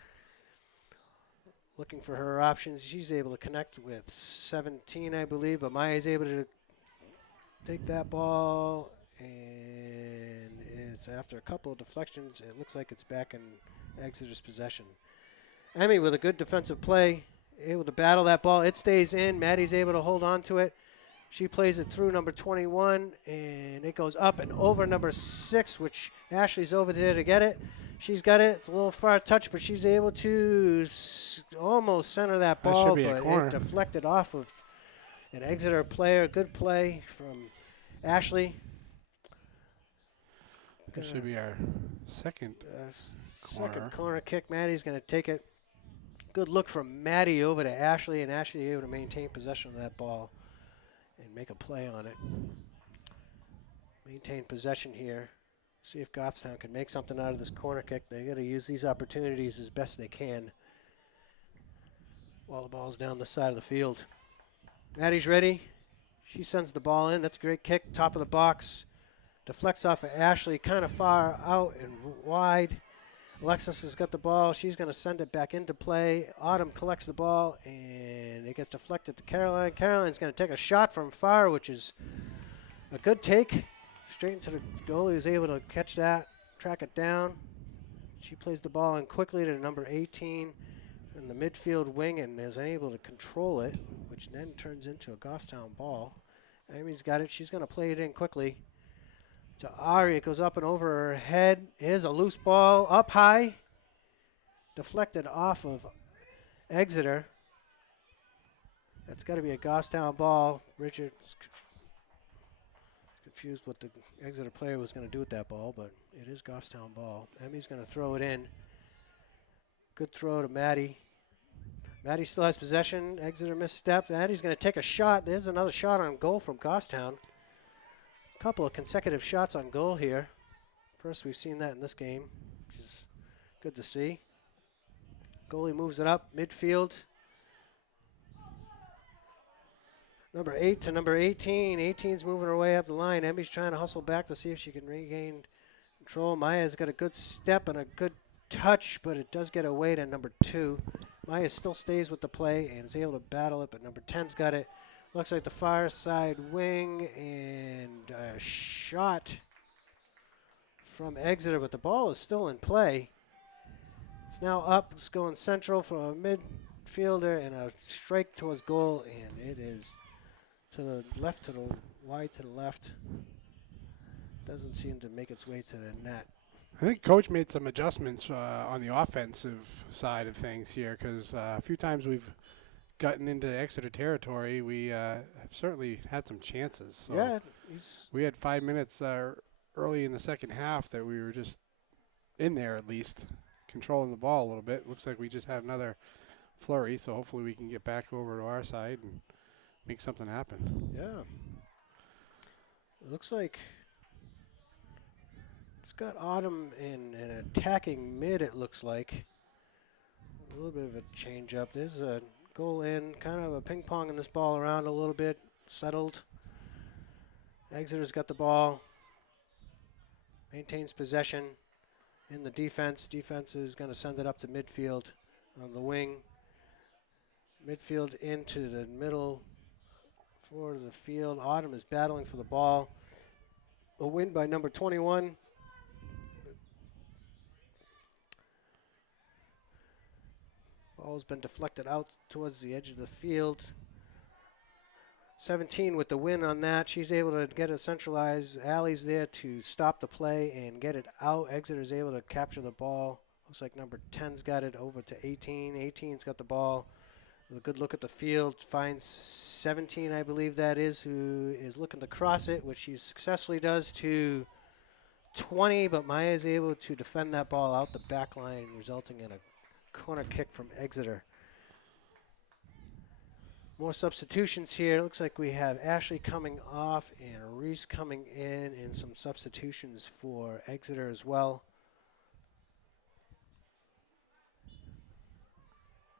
Looking for her options. She's able to connect with 17, I believe, but Maya's able to take that ball, and it's after a couple of deflections, it looks like it's back in Exeter's possession. Emmy with a good defensive play, able to battle that ball. It stays in. Maddie's able to hold on to it. She plays it through number 21, and it goes up and over number 6, which Ashley's over there to get it. She's got it. It's a little far touch, but she's able to almost center that ball, should be a but corner. it deflected off of an Exeter player. Good play from Ashley. That should be our second Second corner kick. Maddie's going to take it. Good look from Maddie over to Ashley, and Ashley able to maintain possession of that ball and make a play on it. Maintain possession here. See if Goffstown can make something out of this corner kick. They got to use these opportunities as best they can while the ball's down the side of the field. Maddie's ready. She sends the ball in. That's a great kick. Top of the box. Deflects off of Ashley, kind of far out and wide. Alexis has got the ball. She's going to send it back into play. Autumn collects the ball, and it gets deflected to Caroline. Caroline's going to take a shot from far, which is a good take. Straight into the goalie, who's able to catch that, track it down. She plays the ball in quickly to number 18 in the midfield wing and is able to control it, which then turns into a Goffstown ball. Amy's got it. She's going to play it in quickly to Ari. It goes up and over her head. Here's a loose ball up high. Deflected off of Exeter. That's got to be a Goffstown ball. Richard's confused what the Exeter player was going to do with that ball, but it is Goffstown ball. Emmy's going to throw it in. Good throw to Maddie. Maddie still has possession. Exeter misstepped. Maddie's going to take a shot. There's another shot on goal from Goffstown. Couple of consecutive shots on goal here. First we've seen that in this game, which is good to see. Goalie moves it up midfield. Number 8 to number 18. 18's moving her way up the line. Emmy's trying to hustle back to see if she can regain control. Maya's got a good step and a good touch, but it does get away to number 2. Maya still stays with the play and is able to battle it, but number 10's got it. Looks like the far side wing, and a shot from Exeter, but the ball is still in play. It's now up. It's going central from a midfielder and a strike towards goal, and it is to the left, to the wide to the left. Doesn't seem to make its way to the net. I think Coach made some adjustments on the offensive side of things here, because a few times we've gotten into Exeter territory, we have certainly had some chances. So Yeah, we had 5 minutes early in the second half that we were just in there, at least controlling the ball a little bit. Looks like we just had another flurry, so hopefully we can get back over to our side and make something happen. yeah. It looks like it's got Autumn in an attacking mid, it looks like. A little bit of a change up. There's a goal in, kind of a ping-ponging this ball around a little bit, settled. Exeter's got the ball, maintains possession in the defense. Defense is going to send it up to midfield on the wing. Midfield into the middle, forward of the field. Autumn is battling for the ball. A win by number 21. Ball's been deflected out towards the edge of the field. 17 with the win on that. She's able to get it centralized. Allie's there to stop the play and get it out. Exeter's able to capture the ball. Looks like number 10's got it over to 18. 18's got the ball. With a good look at the field. Finds 17, I believe that is, who is looking to cross it, which she successfully does to 20, but Maya is able to defend that ball out the back line, resulting in a corner kick from Exeter. More substitutions here. Looks like we have Ashley coming off and Reese coming in, and some substitutions for Exeter as well.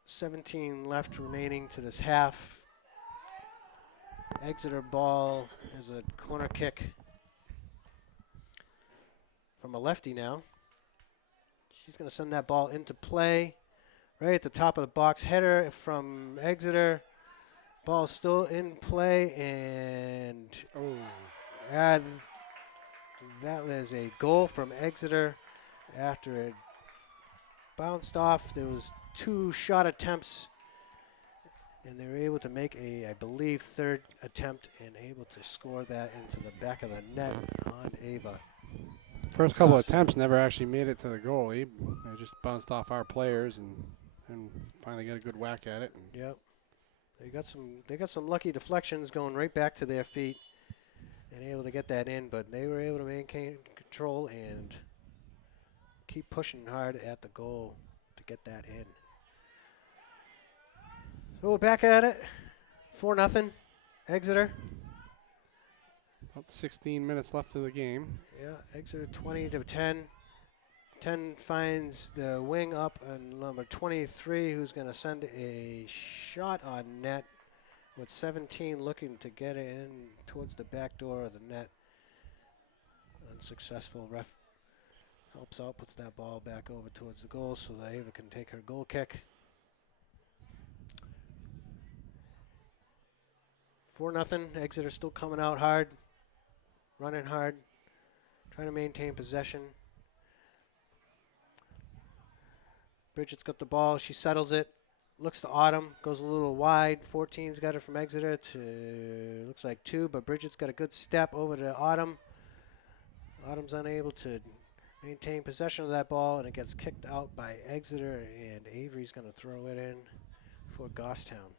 17 left remaining to this half. Exeter ball is a corner kick from a lefty now. She's going to send that ball into play right at the top of the box. Header from Exeter. Ball still in play, and that is a goal from Exeter after it bounced off. There was 2 shot attempts, and they were able to make a, I believe, third attempt and able to score that into the back of the net on Ava. First couple of attempts never actually made it to the goalie. They just bounced off our players and finally got a good whack at it. Yep. They got some lucky deflections going right back to their feet and able to get that in, but they were able to maintain control and keep pushing hard at the goal to get that in. So we're back at it. 4-0. Exeter. About 16 minutes left of the game. Yeah, Exeter 20-10. 10 finds the wing up on number 23, who's going to send a shot on net with 17 looking to get it in towards the back door of the net. Unsuccessful. Ref helps out, puts that ball back over towards the goal so that Ava can take her goal kick. 4-0. Exeter still coming out hard, running hard, trying to maintain possession. Bridget's got the ball. She settles it. Looks to Autumn. Goes a little wide. 14's got it from Exeter to, looks like 2, but Bridget's got a good step over to Autumn. Autumn's unable to maintain possession of that ball, and it gets kicked out by Exeter, and Avery's going to throw it in for Goffstown.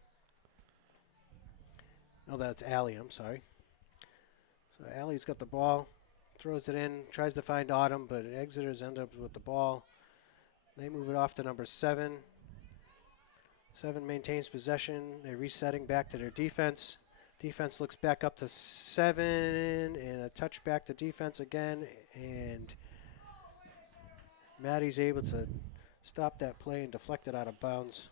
No, that's Allie. I'm sorry. So Allie's got the ball. Throws it in. Tries to find Autumn, but Exeter's end up with the ball. They move it off to number 7. 7 maintains possession. They're resetting back to their defense. Defense looks back up to 7, and a touch back to defense again. And Maddie's able to stop that play and deflect it out of bounds.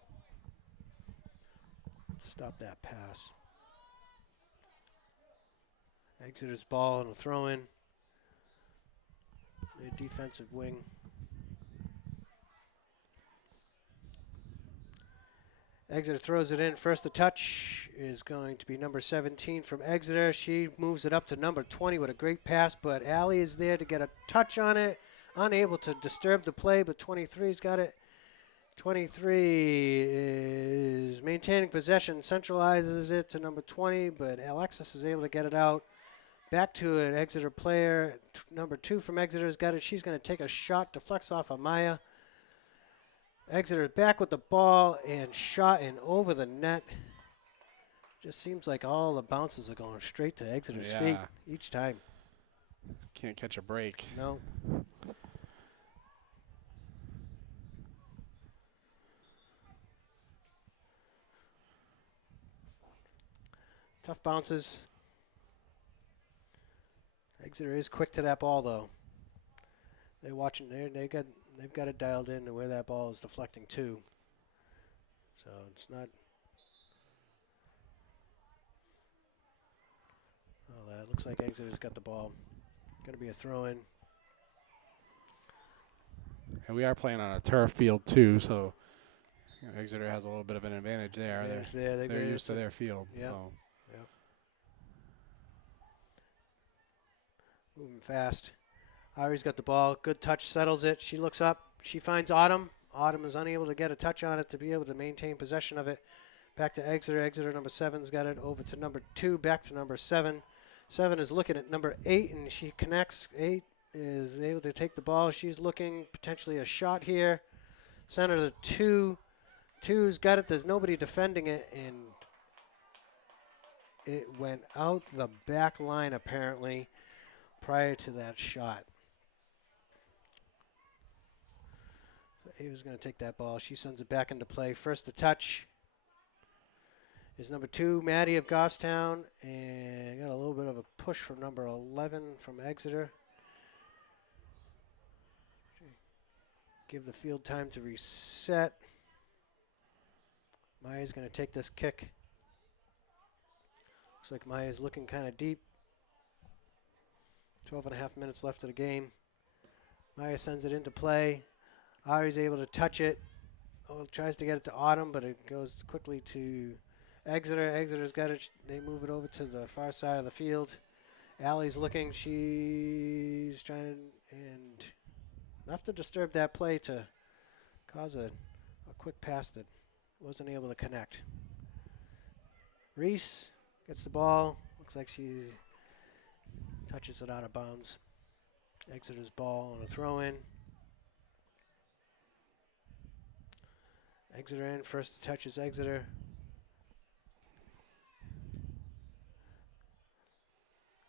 Stop that pass. Exeter's ball and a throw-in. Their defensive wing. Exeter throws it in. First the touch is going to be number 17 from Exeter. She moves it up to number 20 with a great pass, but Allie is there to get a touch on it. Unable to disturb the play, but 23's got it. 23 is maintaining possession, centralizes it to number 20, but Alexis is able to get it out. Back to an Exeter player. Number 2 from Exeter's got it. She's going to take a shot, deflects off of Maya. Exeter back with the ball and shot and over the net. Just seems like all the bounces are going straight to Exeter's feet each time. Can't catch a break. No. Tough bounces. Exeter is quick to that ball though. They're watching there. They've got it dialed in to where that ball is deflecting to. So it's not. Oh, that looks like Exeter's got the ball. Going to be a throw-in. And we are playing on a turf field too, so Exeter has a little bit of an advantage there. They're used to their field. Yeah. So. Yep. Moving fast. Ari's got the ball. Good touch, settles it. She looks up. She finds Autumn. Autumn is unable to get a touch on it to be able to maintain possession of it. Back to Exeter. Exeter number 7's got it over to number 2. Back to number 7. 7 is looking at number 8, and she connects. 8 is able to take the ball. She's looking potentially a shot here. Center to 2. 2's got it. There's nobody defending it, and it went out the back line apparently prior to that shot. So Ava's going to take that ball. She sends it back into play. First to touch is number 2, Maddie of Goffstown. And got a little bit of a push from number 11 from Exeter. Give the field time to reset. Maya's going to take this kick. Looks like Maya's looking kind of deep. 12 and a half minutes left of the game. Maya sends it into play. Ari's able to touch it. Oh, tries to get it to Autumn, but it goes quickly to Exeter. Exeter's got it. They move it over to the far side of the field. Allie's looking. She's trying and enough to disturb that play to cause a quick pass that wasn't able to connect. Reese gets the ball. Looks like she touches it out of bounds. Exeter's ball on a throw in. Exeter in. First touch is Exeter.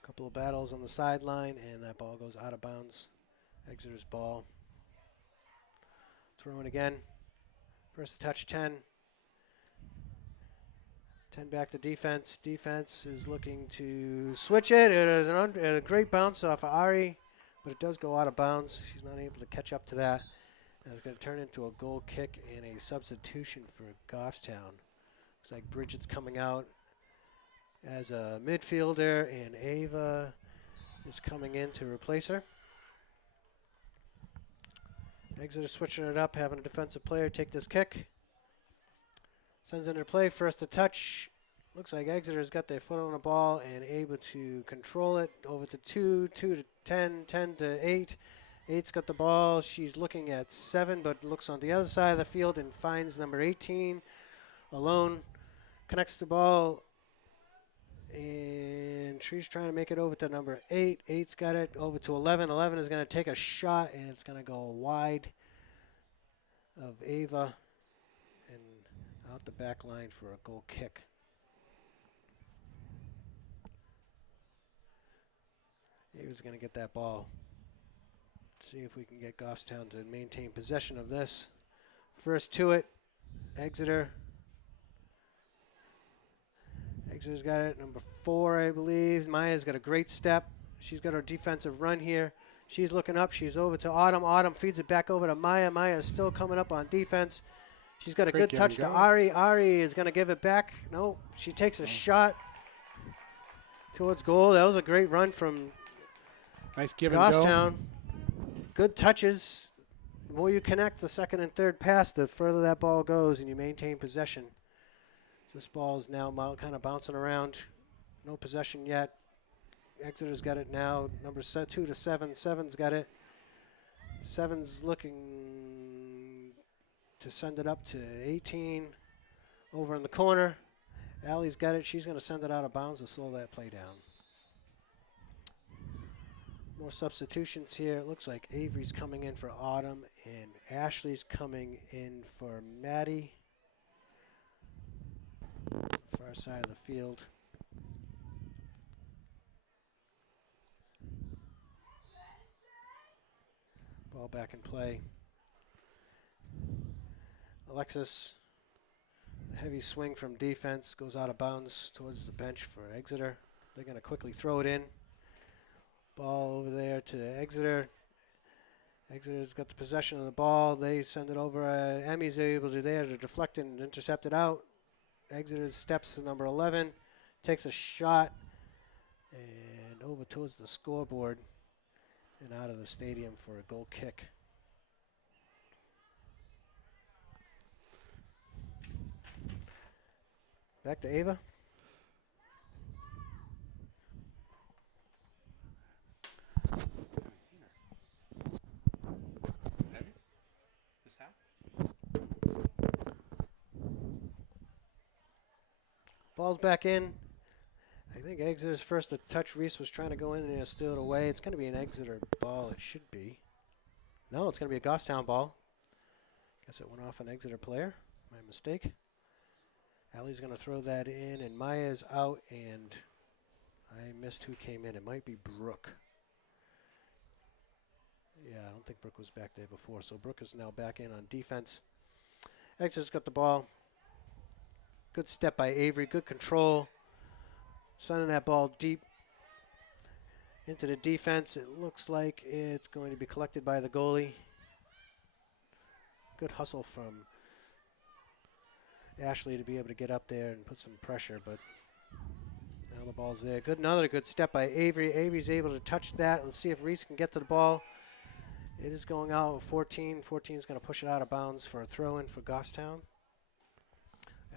Couple of battles on the sideline, and that ball goes out of bounds. Exeter's ball. Throw in again. First touch 10. 10 back to defense. Defense is looking to switch it. It is a great bounce off of Ari, but it does go out of bounds. She's not able to catch up to that. And it's going to turn into a goal kick and a substitution for Goffstown. Looks like Bridget's coming out as a midfielder, and Ava is coming in to replace her. Exeter switching it up, having a defensive player take this kick. Sends it into play, first to touch. Looks like Exeter's got their foot on the ball and able to control it. Over to 2, 2 to 10, 10 to 8. 8's got the ball. She's looking at 7, but looks on the other side of the field and finds number 18 alone. Connects the ball, and she's trying to make it over to number 8. 8's got it over to 11. 11 is going to take a shot, and it's going to go wide of Ava and out the back line for a goal kick. Ava's going to get that ball. See if we can get Goffstown to maintain possession of this. First to it, Exeter. Exeter's got it, number 4, I believe. Maya's got a great step. She's got her defensive run here. She's looking up. She's over to Autumn. Autumn feeds it back over to Maya. Maya is still coming up on defense. She's got a good touch to Ari. Ari is going to give it back. No, she takes a shot towards goal. That was a great run from nice give and go. Goffstown. Good touches. The more you connect the second and third pass, the further that ball goes, and you maintain possession. This ball is now kind of bouncing around. No possession yet. Exeter's got it now. Number 2 to 7. 7's got it. 7's looking to send it up to 18. Over in the corner. Allie's got it. She's going to send it out of bounds to slow that play down. More substitutions here. It looks like Avery's coming in for Autumn, and Ashley's coming in for Maddie. Far side of the field. Ball back in play. Alexis, heavy swing from defense, goes out of bounds towards the bench for Exeter. They're going to quickly throw it in. Ball over there to Exeter. Exeter's got the possession of the ball. They send it over. Emmy's able to there to deflect it and intercept it out. Exeter steps to number 11, takes a shot, and over towards the scoreboard and out of the stadium for a goal kick. Back to Ava. Ball's back in. I think Exeter's first to touch. Reese was trying to go in and steal it away. It's going to be an Exeter ball. It should be. No, it's going to be a Goffstown ball. Guess it went off an Exeter player. My mistake. Allie's going to throw that in, and Maya's out, and I missed who came in. It might be Brooke. Yeah, I don't think Brooke was back there before. So Brooke is now back in on defense. Exeter's got the ball. Good step by Avery. Good control. Sending that ball deep into the defense. It looks like it's going to be collected by the goalie. Good hustle from Ashley to be able to get up there and put some pressure, but now the ball's there. Another good step by Avery. Avery's able to touch that. Let's see if Reese can get to the ball. It is going out with 14. 14 is going to push it out of bounds for a throw-in for Goffstown.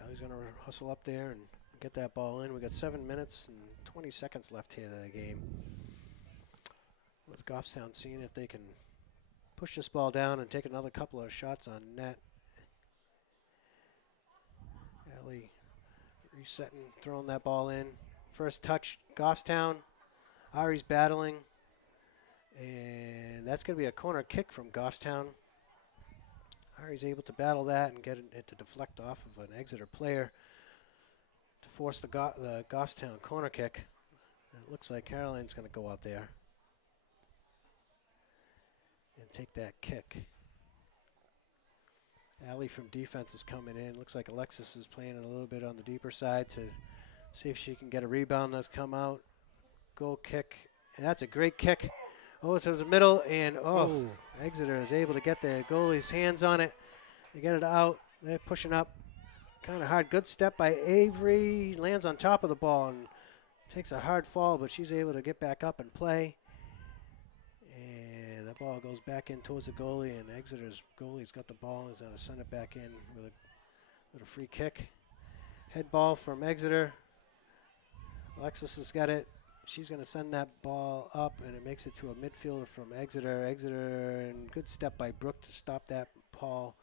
Allie's going to hustle up there and get that ball in. We got 7 minutes and 20 seconds left here in the game. With Goffstown seeing if they can push this ball down and take another couple of shots on net. Allie resetting, throwing that ball in. First touch, Goffstown. Ari's battling. And that's going to be a corner kick from Goffstown. Ari's able to battle that and get it to deflect off of an Exeter player to force the Goffstown corner kick. And it looks like Caroline's going to go out there and take that kick. Allie from defense is coming in. Looks like Alexis is playing a little bit on the deeper side to see if she can get a rebound that's come out. Goal kick. And that's a great kick. Oh, so it's the middle, and Exeter is able to get the goalie's hands on it. They get it out. They're pushing up kind of hard. Good step by Avery. Lands on top of the ball and takes a hard fall, but she's able to get back up and play. And that ball goes back in towards the goalie, and Exeter's goalie's got the ball. He's going to send it back in with a free kick. Head ball from Exeter. Alexis has got it. She's going to send that ball up, and it makes it to a midfielder from Exeter. Exeter, and good step by Brooke to stop that ball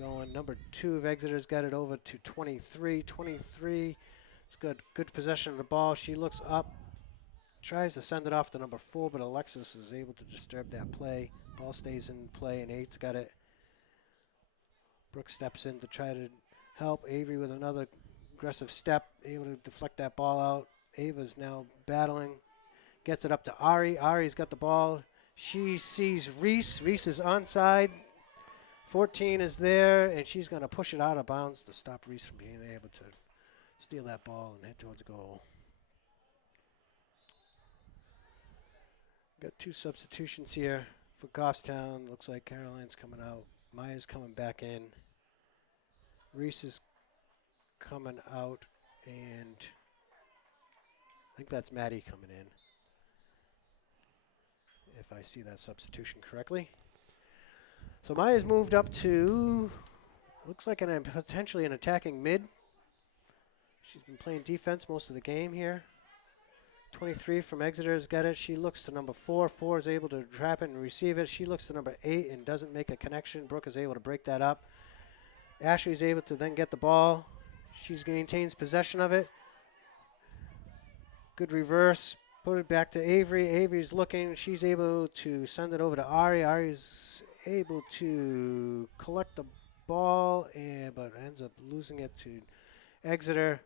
going. Number 2 of Exeter's got it over to 23. 23, it's good. Good possession of the ball. She looks up, tries to send it off to number 4, but Alexis is able to disturb that play. Ball stays in play, and 8's got it. Brooke steps in to try to help. Avery with another aggressive step, able to deflect that ball out. Ava's now battling, gets it up to Ari. Ari's got the ball. She sees Reese. Reese is onside. 14 is there, and she's going to push it out of bounds to stop Reese from being able to steal that ball and head towards goal. Got 2 substitutions here for Goffstown. Looks like Caroline's coming out. Maya's coming back in. Reese is coming out, and I think that's Maddie coming in, if I see that substitution correctly. So Maya's moved up to, looks like potentially an attacking mid. She's been playing defense most of the game here. 23 from Exeter's got it. She looks to number 4. 4 is able to trap it and receive it. She looks to number 8 and doesn't make a connection. Brooke is able to break that up. Ashley's able to then get the ball. She maintains possession of it. Good reverse. Put it back to Avery. Avery's looking. She's able to send it over to Ari. Ari's able to collect the ball, but ends up losing it to Exeter.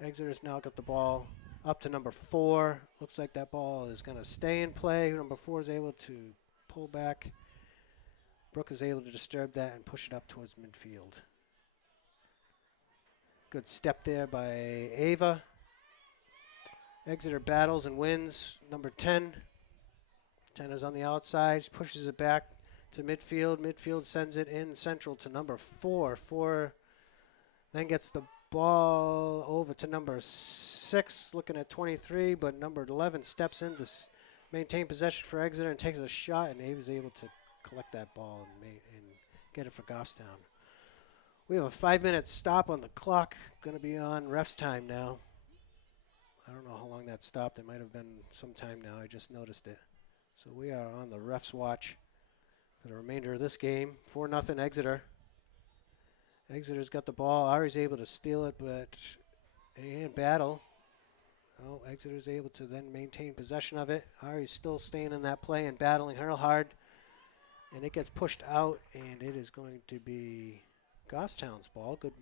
Exeter's now got the ball up to number 4. Looks like that ball is going to stay in play. Number 4 is able to pull back. Brooke is able to disturb that and push it up towards midfield. Good step there by Ava. Exeter battles and wins. Number 10. 10 is on the outside. Pushes it back to midfield. Midfield sends it in central to number 4. 4 then gets the ball over to number 6, looking at 23, but number 11 steps in to maintain possession for Exeter and takes a shot, and Ava's able to collect that ball and get it for Goffstown. We have a 5-minute stop on the clock. Going to be on ref's time now. I don't know how long that stopped. It might have been some time now. I just noticed it. So we are on the ref's watch for the remainder of this game. 4-0 Exeter. Exeter's got the ball. Ari's able to steal it, but and battle. Oh, Exeter's able to then maintain possession of it. Ari's still staying in that play and battling her hard. And it gets pushed out, and it is going to be Goffstown's ball. Good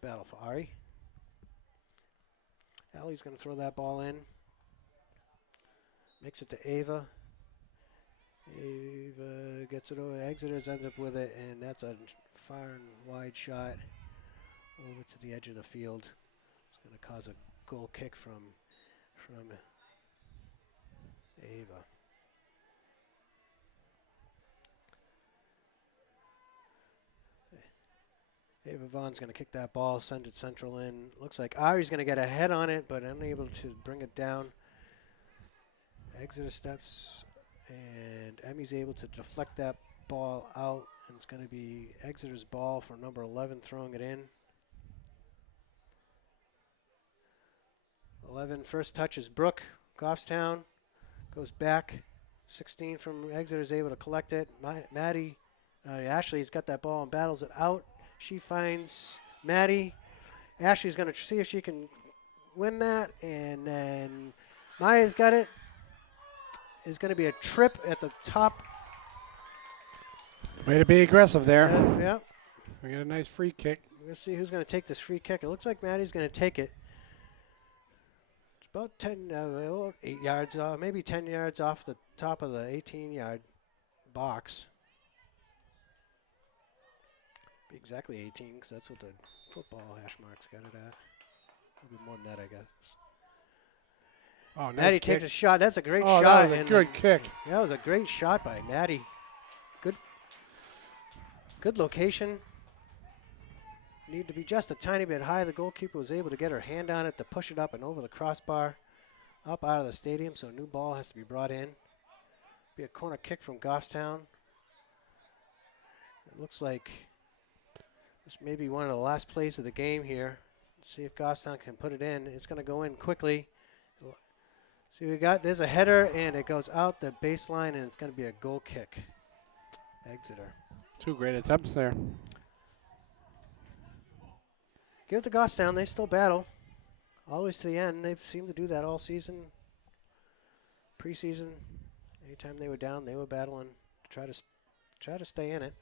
battle for Ari. Allie's going to throw that ball in. Makes it to Ava. Ava gets it over. Exeter's ends up with it, and that's a far and wide shot over to the edge of the field. It's going to cause a goal kick from Ava. Ava Vaughn's going to kick that ball, send it central in. Looks like Ari's going to get a head on it, but unable to bring it down. Exeter steps, and Emmy's able to deflect that ball out, and it's going to be Exeter's ball for number 11 throwing it in. 11, first touch is Brooke. Goffstown goes back. 16 from Exeter is able to collect it. Ashley's got that ball and battles it out. She finds Maddie. Ashley's going to see if she can win that, and then Maya's got it. It's going to be a trip at the top. Way to be aggressive there. Yeah. We get a nice free kick. We're going to see who's going to take this free kick. It looks like Maddie's going to take it. It's about 8 yards, maybe 10 yards off the top of the 18-yard box. Be exactly 18, because that's what the football hash marks got it at. Maybe more than that, I guess. Oh, nice Maddie kick. takes a shot. That's a great shot. That was a good kick. Yeah, that was a great shot by Maddie. Good location. Need to be just a tiny bit high. The goalkeeper was able to get her hand on it to push it up and over the crossbar, up out of the stadium, so a new ball has to be brought in. Be a corner kick from Goffstown. It looks like this may be one of the last plays of the game here. See if Goffstown can put it in. It's going to go in quickly. See, there's a header, and it goes out the baseline, and it's going to be a goal kick. Exeter. 2 great attempts there. Give it to Goffstown. They still battle. Always to the end. They've seemed to do that all season. Preseason. Anytime they were down, they were battling to try to stay in it.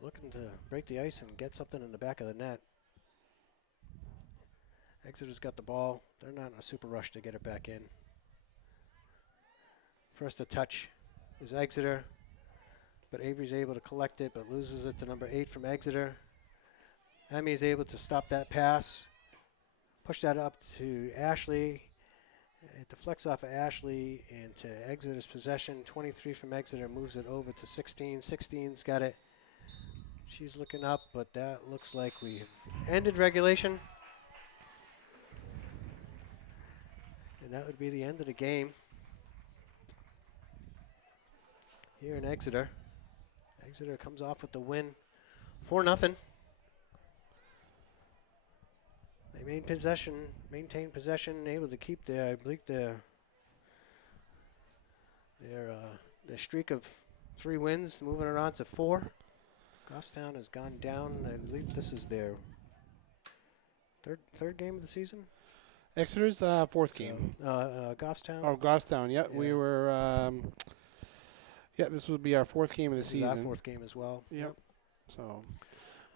Looking to break the ice and get something in the back of the net. Exeter's got the ball. They're not in a super rush to get it back in. First a touch is Exeter, but Avery's able to collect it, but loses it to number 8 from Exeter. Emmy's able to stop that pass, push that up to Ashley. It deflects off of Ashley into Exeter's possession. 23 from Exeter moves it over to 16. 16's got it. She's looking up, but that looks like we've ended regulation. And that would be the end of the game here in Exeter. Exeter comes off with the win, 4-0. They maintain possession, able to keep their streak of 3 wins, moving it on to 4. Goffstown has gone down. I believe this is their third game of the season. Exeter's 4th game. Goffstown. Oh, Goffstown. Yep. Yeah. We were. This would be our 4th game of the season. This is our 4th game as well. Yep. So,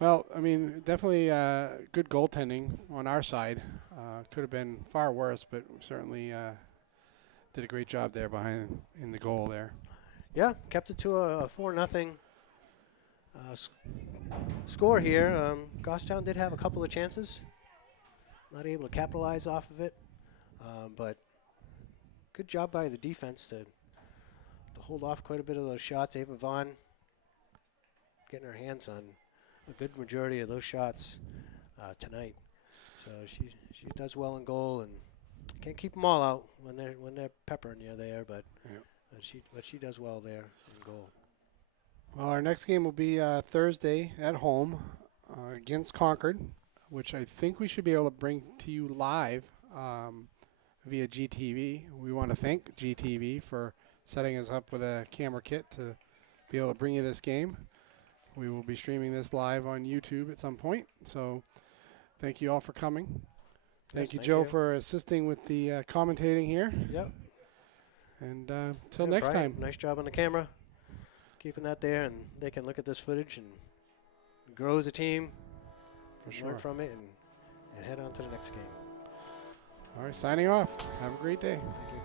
well, I mean, definitely good goaltending on our side. Could have been far worse, but certainly did a great job there in the goal there. Yeah, kept it to a 4-0 score here. Goffstown did have a couple of chances. Not able to capitalize off of it, but good job by the defense to hold off quite a bit of those shots. Ava Vaughn getting her hands on a good majority of those shots tonight. So she does well in goal, and can't keep them all out when they're peppering you there, but she does well there in goal. Well, our next game will be Thursday at home against Concord, which I think we should be able to bring to you live via GTV. We want to thank GTV for setting us up with a camera kit to be able to bring you this game. We will be streaming this live on YouTube at some point. So thank you all for coming. Thank you, Joe, for assisting with the commentating here. Yep. And till next Brian, time. nice job on the camera. Keeping that there, and they can look at this footage and grow as a team. For sure. Learn from it and head on to the next game. All right, signing off. Have a great day. Thank you.